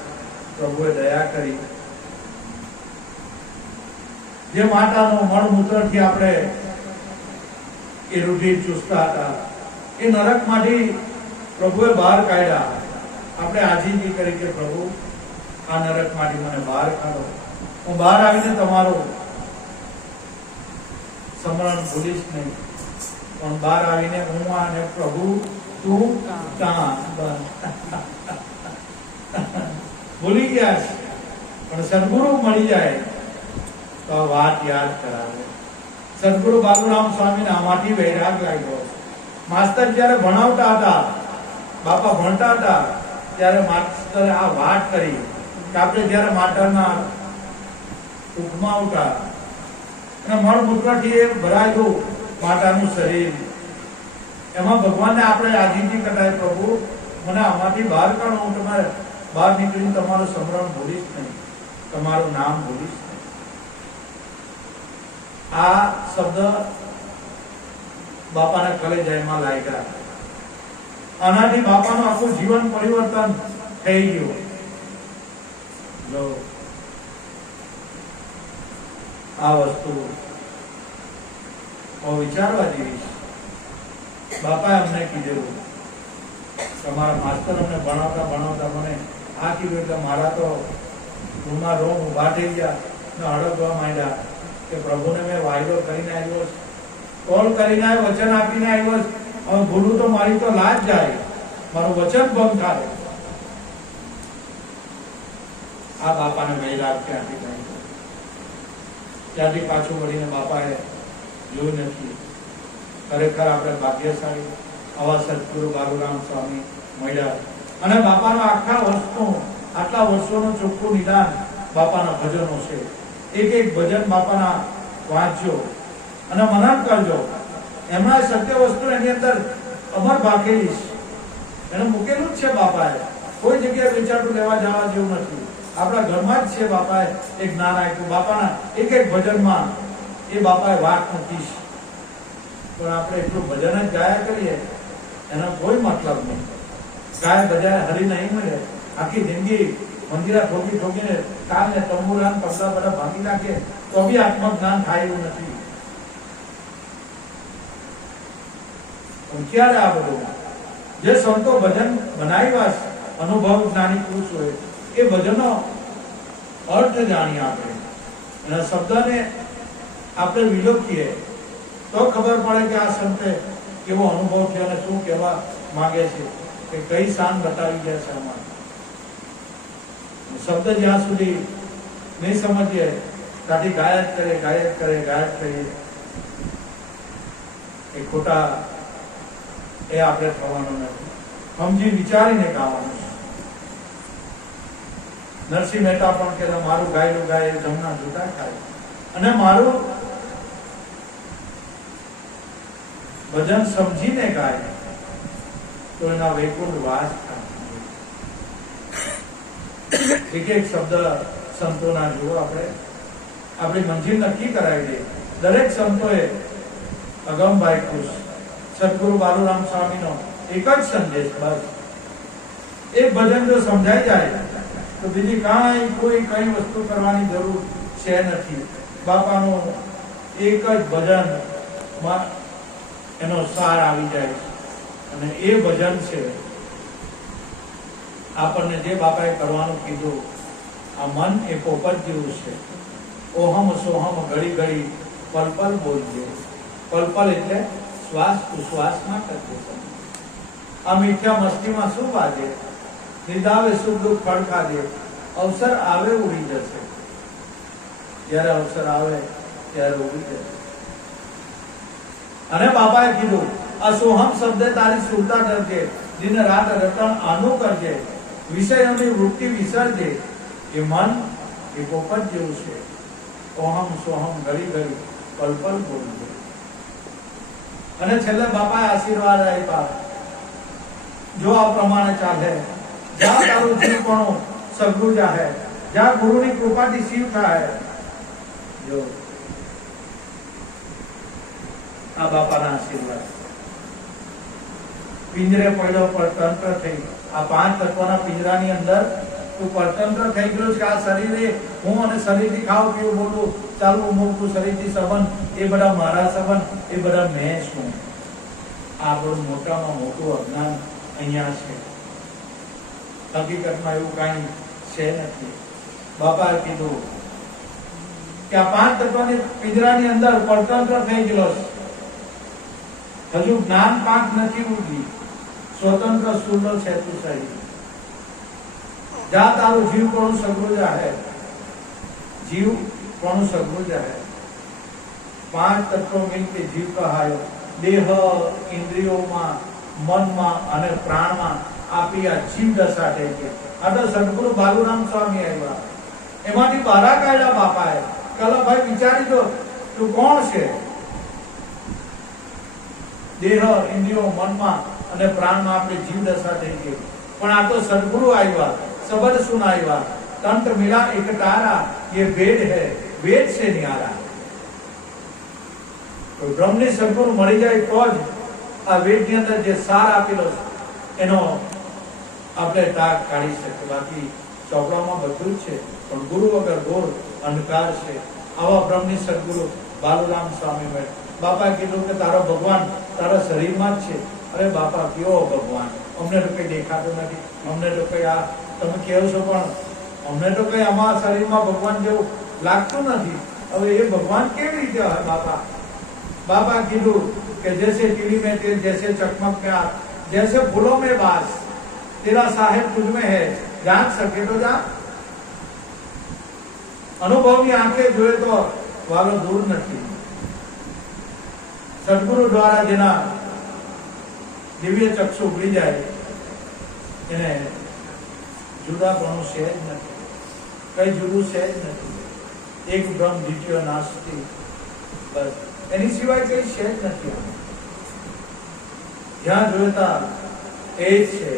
પ્રભુએ દયા કરી. જે માતાનો મળમૂત્રથી આપણે એ રૂઢી ચૂસતા હતા, એ નરકમાંથી પ્રભુએ બહાર કાઢ્યા. આપણે આજીજી કરી કે પ્રભુ આ નરકમાંથી મને બહાર કાઢો, હું બહાર આવીને તમારું સ્મરણ ભૂલીશ નહીં, પણ બહાર આવીને હું અને પ્રભુ તું કાં ભૂલી ગયા છે. પણ સદગુરુ મળી જાય તો વાત યાદ કરાવે. સદગુરુ બાલુરામ સ્વામીને આમાંથી વૈરાગ લાગ્યો. માસ્તર જયારે ભણાવતા હતા, બાપા ભણતા હતા, ત્યારે માસ્તરે આ વાત કરી કે આપણે જયારે માતાના ઉપમા ઉઠા અને મળમૂત્રથી એ ભરાયેલું માતાનું શરીર, એમાં ભગવાનને આપણે આજીજી કરાય, પ્રભુ મને આમાંથી બહાર કાઢો, હું તમારે બહાર નીકળીને તમારું સ્મરણ ભૂલીશ નહીં, તમારું નામ ભૂલીશ નહીં. આ શબ્દ બાપાના કલેજામાં લાગ્યા. આનાથી બાપાનું આખું જીવન પરિવર્તન થઈ ગયું. જો આ વસ્તુ વિચારવા જેવી છે. બાપાએ અમને કીધેલું, તમારા માસ્તર અમને ભણાવતા મને આ કીધું એટલે મારા તો રૂમમાં રોમ ઉભા થઈ ગયા ને અડકવા માંડ્યા કે પ્રભુને મેં વાયદો કરીને આવ્યો, કોલ કરીને આવ્યો, વચન આપીને આવ્યો, હવે ભૂલું તો મારી તો લાજ જાય, મારું વચન ભંગ થાય. આ બાપાને વૈરાગ ક્યાંથી થાય? ત્યાંથી પાછું વળીને બાપાએ જોયું નથી. ખરેખર આપણે ભાગ્યશાળી આવા સદગુરુ બાલુરામ સ્વામી મળ્યા. અને બાપાના આટલા વર્ષોનું ચોખ્ખું નિદાન બાપાના ભજનો છે. એક એક ભજન બાપાના વાંચજો અને મનન કરજો. એમના સત્ય વસ્તુ એની અંદર અમર ભાગેલી છે, એને મૂકેલું જ છે બાપાએ. કોઈ જગ્યાએ વિચારતું લેવા જવા જેવું નથી. આપણા ઘરમાં જ છે બાપાએ એક જ્ઞાન આપ્યું. બાપાના એક એક ભજનમાં એ બાપાએ વાત મૂકી છે. પણ આપણે એટલું ભજન જ ગાયા કરીએ એનો કોઈ મતલબ નહીં. ગાય બજાય હરી નહીં મળે આખી જિંદગી મંદિરા ઠોકી ઠોકીને તાલ ને તંબુરાન તબલા બધા ભાંગી નાખે તો બી આત્મજ્ઞાન થાય એવું નથી. પણ ક્યારે આ બધું જે સંતો ભજન બનાવ્યા અનુભવ જ્ઞાની પુરુષ હોય એ ભજનનો અર્થ જાણીએ આપણે, એના શબ્દને આપણે વિલોકીએ તો ખબર પડે કે આ સંતે કેવો અનુભવ છે અને શું કહેવા માંગે છે, કે કઈ શાન બતાવી ગયા છે આમાં. શબ્દ જ્યાં સુધી નહીં સમજીએ ત્યાંથી ગાયક કરીએ એ ખોટા, એ આપણે થવાનું નથી. સમજી વિચારીને ગાવાનું છે. નરસિંહ મહેતા પણ કહેતા મારું ગાયેલું ગાય જમના જૂઠા ખાય, અને મારું ભજન સમજીને ગાય તો એના વૈકુંઠ વાસ થાય. એક એક શબ્દ સંતોના જુઓ, આપણે આપણી મંજિલ નક્કી કરાવી દે. દરેક સંતોએ અગમભાઈ ખુશ સદગુરુ બાલુરામ સ્વામીનો એક જ સંદેશ, બસ એક ભજન જો સમજાઈ જાય તો બીજી કઈ વસ્તુ કરવાની જરૂર છે નથી. બાપાનું એક જ ભજન એનો સાર આવી જાય, અને એ ભજન છે આપણને જે બાપાએ કરવાનું કીધું. આ મન એ પોપટ જેવું છે, ઓહમ સોહમ ઘડી ઘડી પલ પલ બોલજે. પલ પલ એટલે શ્વાસ ઉશ્વાસમાં કરજે. આ મીઠા મસ્તીમાં શું વાજે, નિદાવે સુખ દુઃખ ખડખાજે. અવસર આવે ઉડી જશે, જ્યારે અવસર આવે ત્યારે ઉડી જશે. અને બાપાએ કીધું આ સોહમ શબ્દ તારી સુરતા કરજે, દિન રાત રટણ આનું કરજે, વિષયોની વૃત્તિ વિસરજે. એ મન એ પોપટ જેવું છે, ઓહમ સોહમ ઘડી ઘડી પલ પલ બોલજે. અને છેલ્લે બાપાએ આશીર્વાદ આપ્યા, જો આ પ્રમાણે ચાલે જ્યાં તારું જીવપણું સદગુરુ જાહે, જ્યાં ગુરુની કૃપાથી શિવ થાય. જો આ બાપાના આશીર્વાદ. પિંજરે પડ્યો પરતંત્ર થઈ, આ પાંચ તત્વના પિંજરાની અંદર તું પરતંત્ર થઈ ગયો છે. આ શરીરે હું અને શરીરથી ખાવ પીવું બોલું ચાલવું મૂકવું શરીરથી સંબંધ, એ બધા મારા સંબંધ, એ બધા મેં છું. આ બહુ મોટામાં મોટું અજ્ઞાન અહીંયા છે. હકીકતમાં એવું કઈ છે નથી. બાપાએ કીધું કે આ પાંચ તત્વની પિંજરાની અંદર પરતંત્ર થઈ ગયો છે, હજુ જ્ઞાન પાંચ નથી ઉઠી, સ્વતંત્ર સુરલો છે તું સહી. જા તારું જીવ કોનું સગરું જાહે, જીવ કોનું સગરું જાહે. પાંચ તત્વો મિલકે જીવ કહાયો. દેહ ઇન્દ્રિયોમાં મનમાં અને પ્રાણમાં આપી આ જીવ દશા થઈ છે. આ તો સદગુરુ બાલુરામ સ્વામી આવ્યા, એમાંથી બહાર કાઢ્યા બાપાએ. કલભાઈ વિચારી દો તું કોણ છે. દેહ ઇન્દ્રિયો મનમાં અને પ્રાણમાં આપણે જીવ દશા થઈ ગઈ, પણ આ તો સદગુરુ આવ્યા, શબ્દ સુનાવ્યા, તંત્ર મિલા એક તારા, ये वेद है, वेद से न्यारा. તો બ્રહ્મની સદગુરુ મળી જાય તો જ આ વેદની અંદર જે સાર આપેલો એનો આપણે તાગ કાઢી શકીએ. બાકી ચોપડામાં બધું જ છે, પણ ગુરુ વગર ઘોર અંધકાર છે. આવા બ્રહ્મની સદગુરુ બાલુરામ સ્વામી મળે. બાપા કીધું કે તારો ભગવાન તારા શરીરમાં જ છે. અરે બાપા કેવો ભગવાન, અમને તો કઈ દેખાતું નથી, અમને તો કઈ આ તમે કહો છો પણ અમને તો કઈ અમારા શરીરમાં ભગવાન જેવું લાગતું નથી. હવે એ ભગવાન કેવી રીતે હોય બાપા? बाबा कीधु કે जैसे टीवी में तेल, जैसे चकमक में आग, जैसे फूलों में बास, तेरा साहेब तुझ में है, जान सके तो जा. અનુભવની આંખે જોઈએ તો વાલો દૂર નથી. સદગુરુ દ્વારા જેના દિવ્ય ચક્ષુ ઉગડી જાય એને જુદાપણું છે જ નથી, કઈ જુદું છે જ નથી. એક બ્રહ્મ દ્વિતીય નાસ્તિ, બસ એની સિવાય કઈ છે જ નથી. જ્યાં જોતા એ જ છે,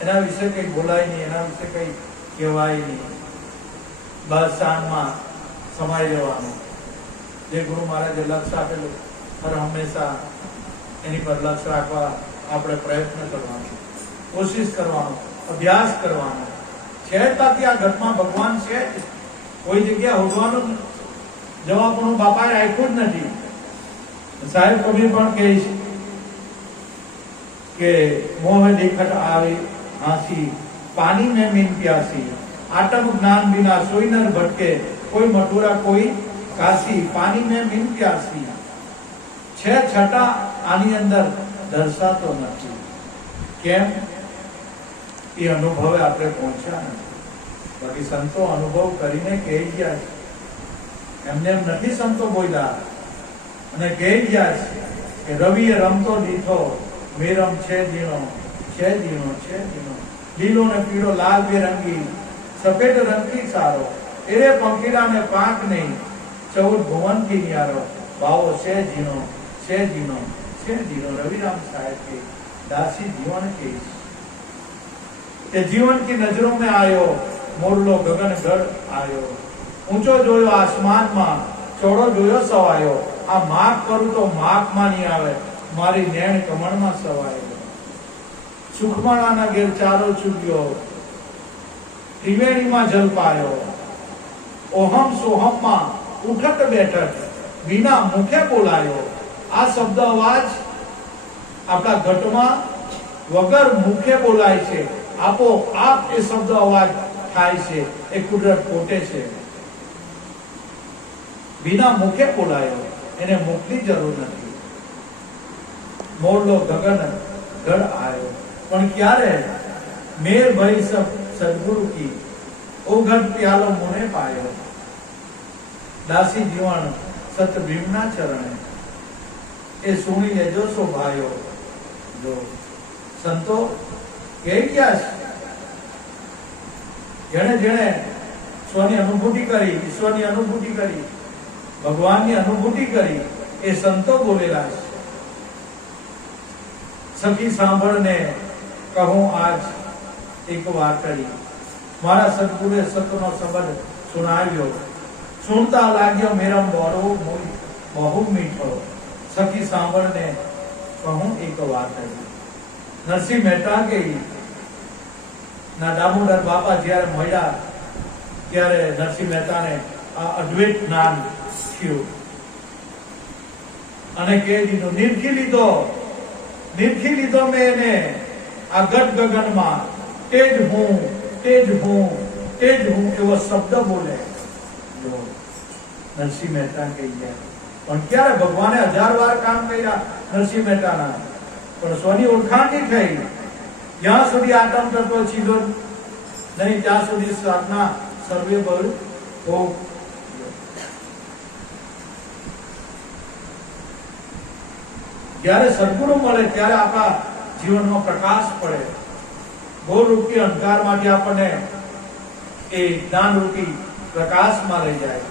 એના વિશે કઈ બોલાય નહીં, એના વિશે કઈ કહેવાય નહીં. બસ શાનમાં સમાઈ રહેવાનું. જે ગુરુ મહારાજે લક્ષ્ય આપેલું હર હંમેશા એની પર લક્ષ્ય રાખવા આપણે પ્રયત્ન કરવાનો, કોશિશ કરવાનો. અભ્યાસ કરવાનો છે. તાથી આ ઘટમાં ભગવાન છે, કોઈ જગ્યા હોદવાનું જવાબનું બાપાએ રાખ્યું જ નથી. સાહેબ કબીર પણ કહે છે કે મોહ દેખત આવી હાંસી, પાણી में मीन प्यासी, आत्म ज्ञान बिना सोई नर भटके, कोई मथुरा कोई काशी, पानी में मीन प्यासी. છે છટા આની અંદર દર્શાતો નથી. કેમ? એ અનુભવે આપણે પહોંચ્યા નથી. બાકી સંતો અનુભવ કરીને કહી ગયા છે, એમને એમ નથી સંતો બોલ્યા, અને કહી ગયા છે કે રવિએ રમતો દીઠો, મેરમ છે દીનો, છે દીનો, છે દીનો, લીલો ને પીળો લાલ બેરંગી, સફેદ રંગી સારો, એરે પંખીડા ને પાંખ નહીં, 14 ભુવન થી ન્યારો, ભાવો છે જીનો, છે જીનો, છે જીનો. રવિરામ साहब के दासी जीवन के जीवन की नजरों में आयो, मोरलो गगन गढ़ आयो, ऊंचो जोयो आसमान में, चौड़ो जोयो सवायो, आ माप करूं तो माप में नहीं आवे, मारी नैण कमण में सवायो. सुखमणा घेर चारो चुग्यो, त्रिवेणी में जल पायो, ओहम सोहम में उठत बैठक, बिना मुखे बोलायो. आ शब्द अवाज આપણા ઘટમાં વગર મુખે બોલાય છે, આપો આપ એ શબ્દ અવાજ થાય છે. એ કુદરત પોતે છે, बिना मुखे बोलायो, એને મુખની જરૂર નથી. મોરલો ગગન ગઢ આયો, પણ ક્યારે? મેર ભઈ સદગુરુ કી, ઓ ઘટ પ્યાલો મુને પાયો. દાસી જીવન સત ભીમના ચરણે, એ સુણી લેજો સો ભાઈઓ. જો સંતો કહી ગયા છે, જેણે જેણે સ્વની અનુભૂતિ કરી, ઈશ્વરની અનુભૂતિ કરી, ભગવાનની અનુભૂતિ કરી, એ સંતો બોલેલા છે. સખી સાંભળને કહું આજ એક વાર્તાડી, મારા સદગુરુએ સતનો શબ્દ સુનાવ્યો, સુનતા લાગ્યો મેરમ બોરો બહુ મીઠો. સખી સાંભળને કહું એક વાર્તાડી. નરસિંહ મહેતા કે ના દામોદર બાપા જ્યારે મળ્યા ત્યારે નરસિંહ મહેતાને આ અદ્વૈત જ્ઞાન થયું, અને કહી દીધું, નિરખી લીધો મેં એને આ ગટ ગગનમાં, તેજ હું, તેજ હું, તેજ હું એવો શબ્દ બોલે. જો નરસિંહ મહેતા કહી ગયા, પણ ક્યારે? ભગવાને 1000 વાર કામ કર્યા નરસિંહ મહેતાના, પણ સ્વની ઓળખાણ નહીં થઈ. જ્યાં સુધી આત્મ તત્વ છીલો નહીં ત્યાં સુધી સાધના સર્વે બળ ભોગ. જ્યારે સદગુરુ મળે ત્યારે આપણા જીવનમાં પ્રકાશ પડે. ગૌરૂપી અંધકારમાંથી આપણને એ જ્ઞાનરૂપી પ્રકાશમાં લઈ જાય.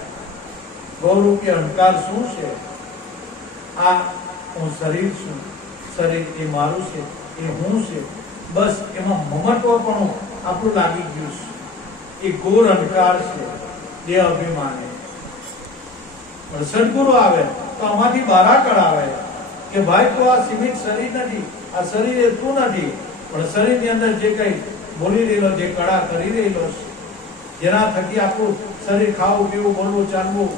ગૌરૂપી અંધકાર શું છે? આ હું શરીર છું, શરીર એ મારું છે, એ હું છે, બસ એમાં મમત્વ પણ આપણું લાગી ગયું છે. એ ઘોર અંધકાર છે, દેહ અભિમાને. પણ સદગુરુ આવે તો આમાંથી બહાર કઢાવે કે ભાઈ તું આ સીમિત શરીર નથી, આ શરીર એ તું નથી, પણ શરીરની અંદર જે કઈ બોલી રહેલો, જે કળા કરી રહેલો છે, જેના થકી આપણું શરીર ખાવું પીવું બોલવું ચાલવું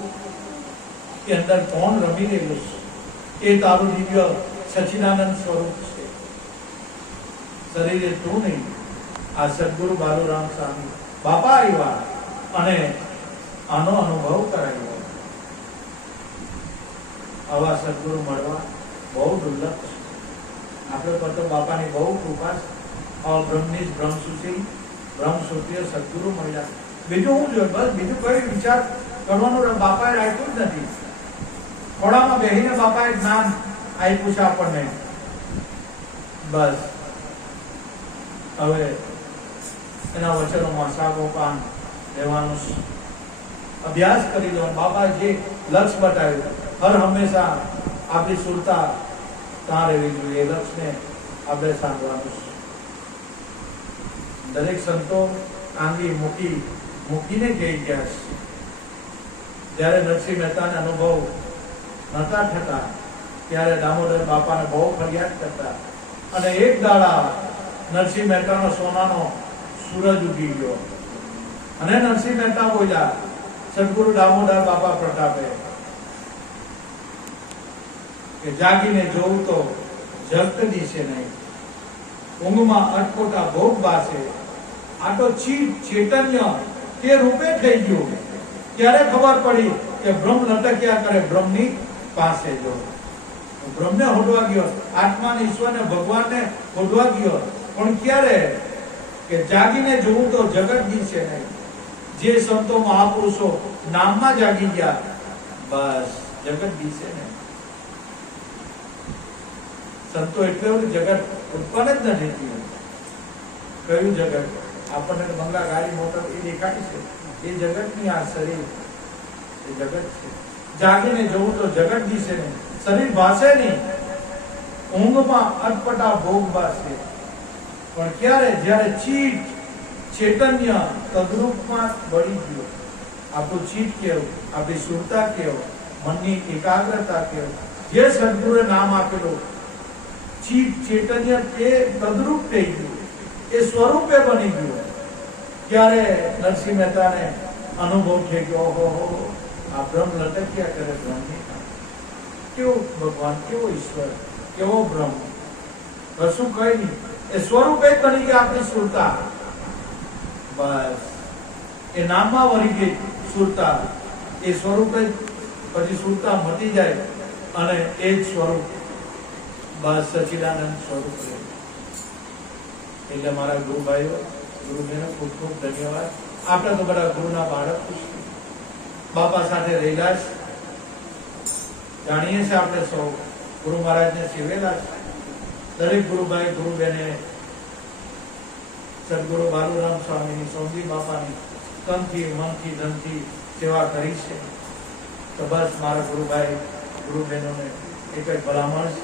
એ અંદર કોણ રમી રહેલું છે, એ તારું દિવ્ય સચિદાનંદ સ્વરૂપ છે. શરીર એ તું નહીં. આ સદગુરુ બાલુરામ સ્વામી બાપા આવ્યા અને આનો અનુભવ કરાવ્યો. આવા સદગુરુ મળવા બહુ દુર્લભ છે. આપણે પર તો બાપાની બહુ કૃપા છે. આ બ્રહ્મની બ્રહ્મસૂચી બ્રહ્મસૂત્રીય સદગુરુ મળ્યા. બીજું શું જોઈએ? બસ બીજું કઈ વિચાર કરવાનું બાપાએ રાખ્યું જ નથી. ખોડામાં બેહીને બાપાએ જ્ઞાન આપ્યું છે આપણને. બસ હવે એના વચનોમાં સાગોપાન લેવાનું છે. અભ્યાસ કરી લો. બાપા જે લક્ષ્ય બતાવ્યું, હર હંમેશા આપણી સુરતા ત્યાં રહેવી જોઈએ. એ લક્ષ્યને આપણે સાંભળવાનું છે. દરેક સંતો આંગી મૂકીને કહી ગયા છે. જ્યારે નરસિંહ મહેતાને અનુભવ નતા થતા ત્યારે દામોદર બાપાને બહુ ફરિયાદ કરતા, અને એક દાડા નરસિંહ મહેતાનો સોનાનો સૂરજ ઉગી ગયો અને નરસિંહ મહેતા બોલ્યા, સદગુરુ દામોદર બાપા પ્રતાપે, કે જાગીને જોઉં તો જગત દિશે નહીં, ઊંઘમાં અટકોટા ભોગ બાસે, આ તો ચીજ ચેતન્ય તે રૂપે થઈ ગયું. ત્યારે ખબર પડી કે બ્રહ્મ લટક્યા કરે બ્રહ્મની પાસે. જો બ્રહ્મને હોડવા ગયો, આત્માને, ઈશ્વરને, ભગવાનને હોડવા ગયો, પણ ક્યારે? કે જાગીને જોવું તો જગત દિશે નહીં. જે સંતો મહાપુરુષો નામમાં જાગી ગયા, બસ જગત દિશે નહીં. સંતો એટલે જગત ઉત્પન્ન જ નથી થયું. કયું જગત? આપણને બંગલા, ગાડી, મોટર એ દેખાય છે, એ જગતની આ શરીર એ જગત છે. જાગીને જોવું તો જગત દિશે નહીં, શરીર ભાસે નહીં, ઊંઘમાં અટપટા ભોગ બાસે. પણ ક્યારે? જ્યારે ચીટ ચેતન્ય તદ્રૂપમાં બળી ગયું. આપણું ચીટ કેવું, આપણી સુરતા કેવું, મનની એકાગ્રતા કેવું, જે સદગુરુએ નામ આપેલું ચીટ ચેતન્ય તે તદ્રૂપ થઈ ગયું, એ સ્વરૂપે બની ગયું. ત્યારે નરસિંહ મહેતાને અનુભવ થઈ ગયો, ઓહો, આ બ્રહ્મ લટક્યા કરે બ્રહ્મની. કેવો ભગવાન, કેવો ઈશ્વર, કેવો બ્રહ્મ, કશું કઈ નહીં, એ સ્વરૂપે બની ગયા આપણી સુરતા. બસ એ નામમાં વળી ગઈ સુરતા, એ સ્વરૂપે પછી સુરતા મટી જાય અને એ જ સ્વરૂપ બસ સચિદાનંદ સ્વરૂપ રહે. એટલે મારા ગુરુભાઈઓ, ગુરુબહેનો ખૂબ ખૂબ ધન્યવાદ. આપણે તો બધા ગુરુના બાળક, બાપા સાથે રહેલા છે, જાણીએ છીએ આપણે સૌ, ગુરુ મહારાજને સેવેલા છે. દરેક ગુરુભાઈ, ગુરુબહેને સદગુરુ બાલુરામ સ્વામીની, સોમજી બાપાની તનથી, મનથી, ધનથી સેવા કરી છે. તો બસ મારા ગુરુભાઈ, ગુરુબહેનોને એક જ ભલામણ છે,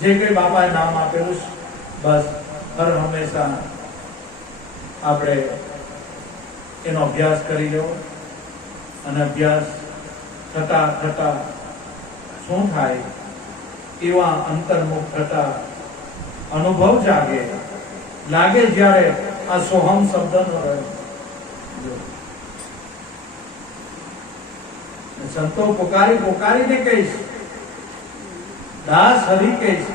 જે કઈ બાપાએ નામ આપેલું છે, બસ હર હંમેશા આપણે એનો અભ્યાસ કરી લેવો. અને અભ્યાસ થતા થતા શું થાય? એવા અંતર્મુખ થતા અનુભવ જાગે, લાગે જ્યારે આ સોહમ શબ્દનો રહે. સંતો પોકારીને કહીશ, દાસ હરી કહીશ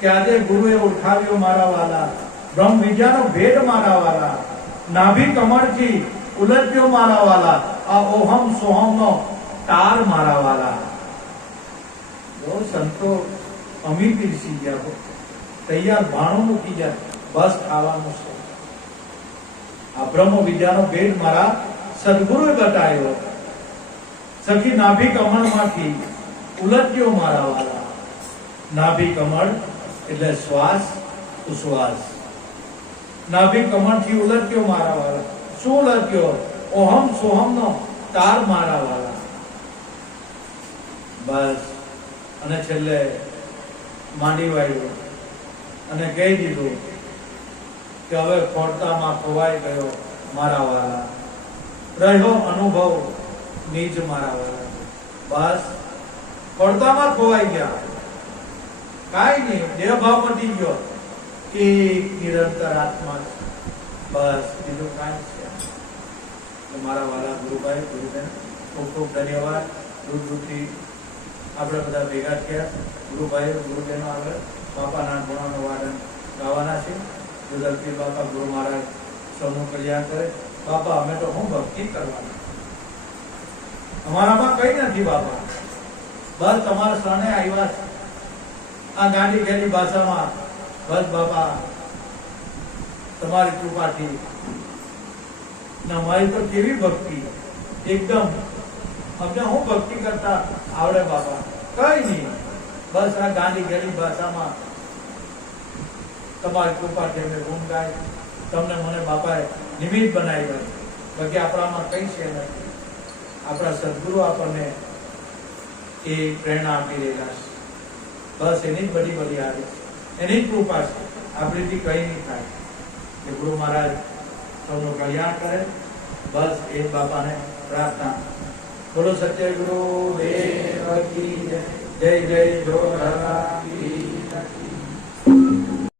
કે આજે ગુરુએ ઉઠાવ્યો મારા વાલા, બ્રહ્મ વિદ્યાનો ભેદ મારા વાલા, નાભી કમળથી ઉલટ્યો મારા વાલા, આ ઓહમ સોહમનો તાર મારા વાલા. જો સંતો અમી પીરસી ગયા, તૈયાર ભાણું મૂકી ગયા, બસ ખાવાનું છે. આ બ્રહ્મ વિદ્યાનો ભેદ મારા સદગુરુએ બતાવ્યો. સખી નાભી કમળમાંથી ઉલટ્યો મારા વાલા. નાભી કમળ એટલે શ્વાસ ઉશ્વાસ. નાભી કમળથી ઉલટ્યો મારા વાલા. શું ઉલટ્યો? ઓહમ સોહમનો તાર મારા વાલા. બસ અને છેલ્લે માંડી વાળ્યો અને કહી દીધું કે હવે ખોડતામાં ખોવાઈ ગયો મારા વાલા, રહ્યો અનુભવ નીજ મારા વાલા. બસ ખોડતામાં ખોવાઈ ગયા, કાઈ નહીં, દેહ ભાવ મટી ગયો, એક નિરંતર આત્મા. બસ બીજું કાંઈ છે? મારા વાલા ગુરુભાઈ, ગુરુબેન, ખૂબ ખૂબ ધન્યવાદ. દૂરથી આપણે બધા ભેગા થયા, ગુરુભાઈઓ, ગુરુબહેનો આગળ બાપાના ગુણોનું વાદન ગાવાના છે. જુદલપીર બાપા, ગુરુ મહારાજ સૌનું કલ્યાણ કરે. બાપા અમે તો હું ભક્તિ કરવાની, અમારામાં કઈ નથી બાપા, બસ તમારા શરણે આવ્યા છે. આ ગાંડી ગેલી ભાષામાં બસ બાપા તમારી કૃપાથી. અમારી તો કેવી ભક્તિ, એકદમ અમને હું ભક્તિ કરતા આવડે બાપા, કઈ નહીં, બસ આ ગાંડી ગેલી ભાષામાં તમારી કૃપાથી અમે ગુણ ગાય. તમને મને બાપાએ નિમિત્ત બનાવ્યા, બાકી આપણામાં કઈ છે નથી. આપણા સદગુરુ આપણને એ પ્રેરણા આપી રહેલા છે. બસ એની જ બધી બધી આવી છે, એની જ કૃપા છે, આપણીથી કઈ નહીં થાય. કે ગુરુ મહારાજ સૌનું કલ્યાણ કરે, બસ એ બાપાને પ્રાર્થના. બોલો સત્ય ગુરુ દેવ કી જય. જય જય જોહર.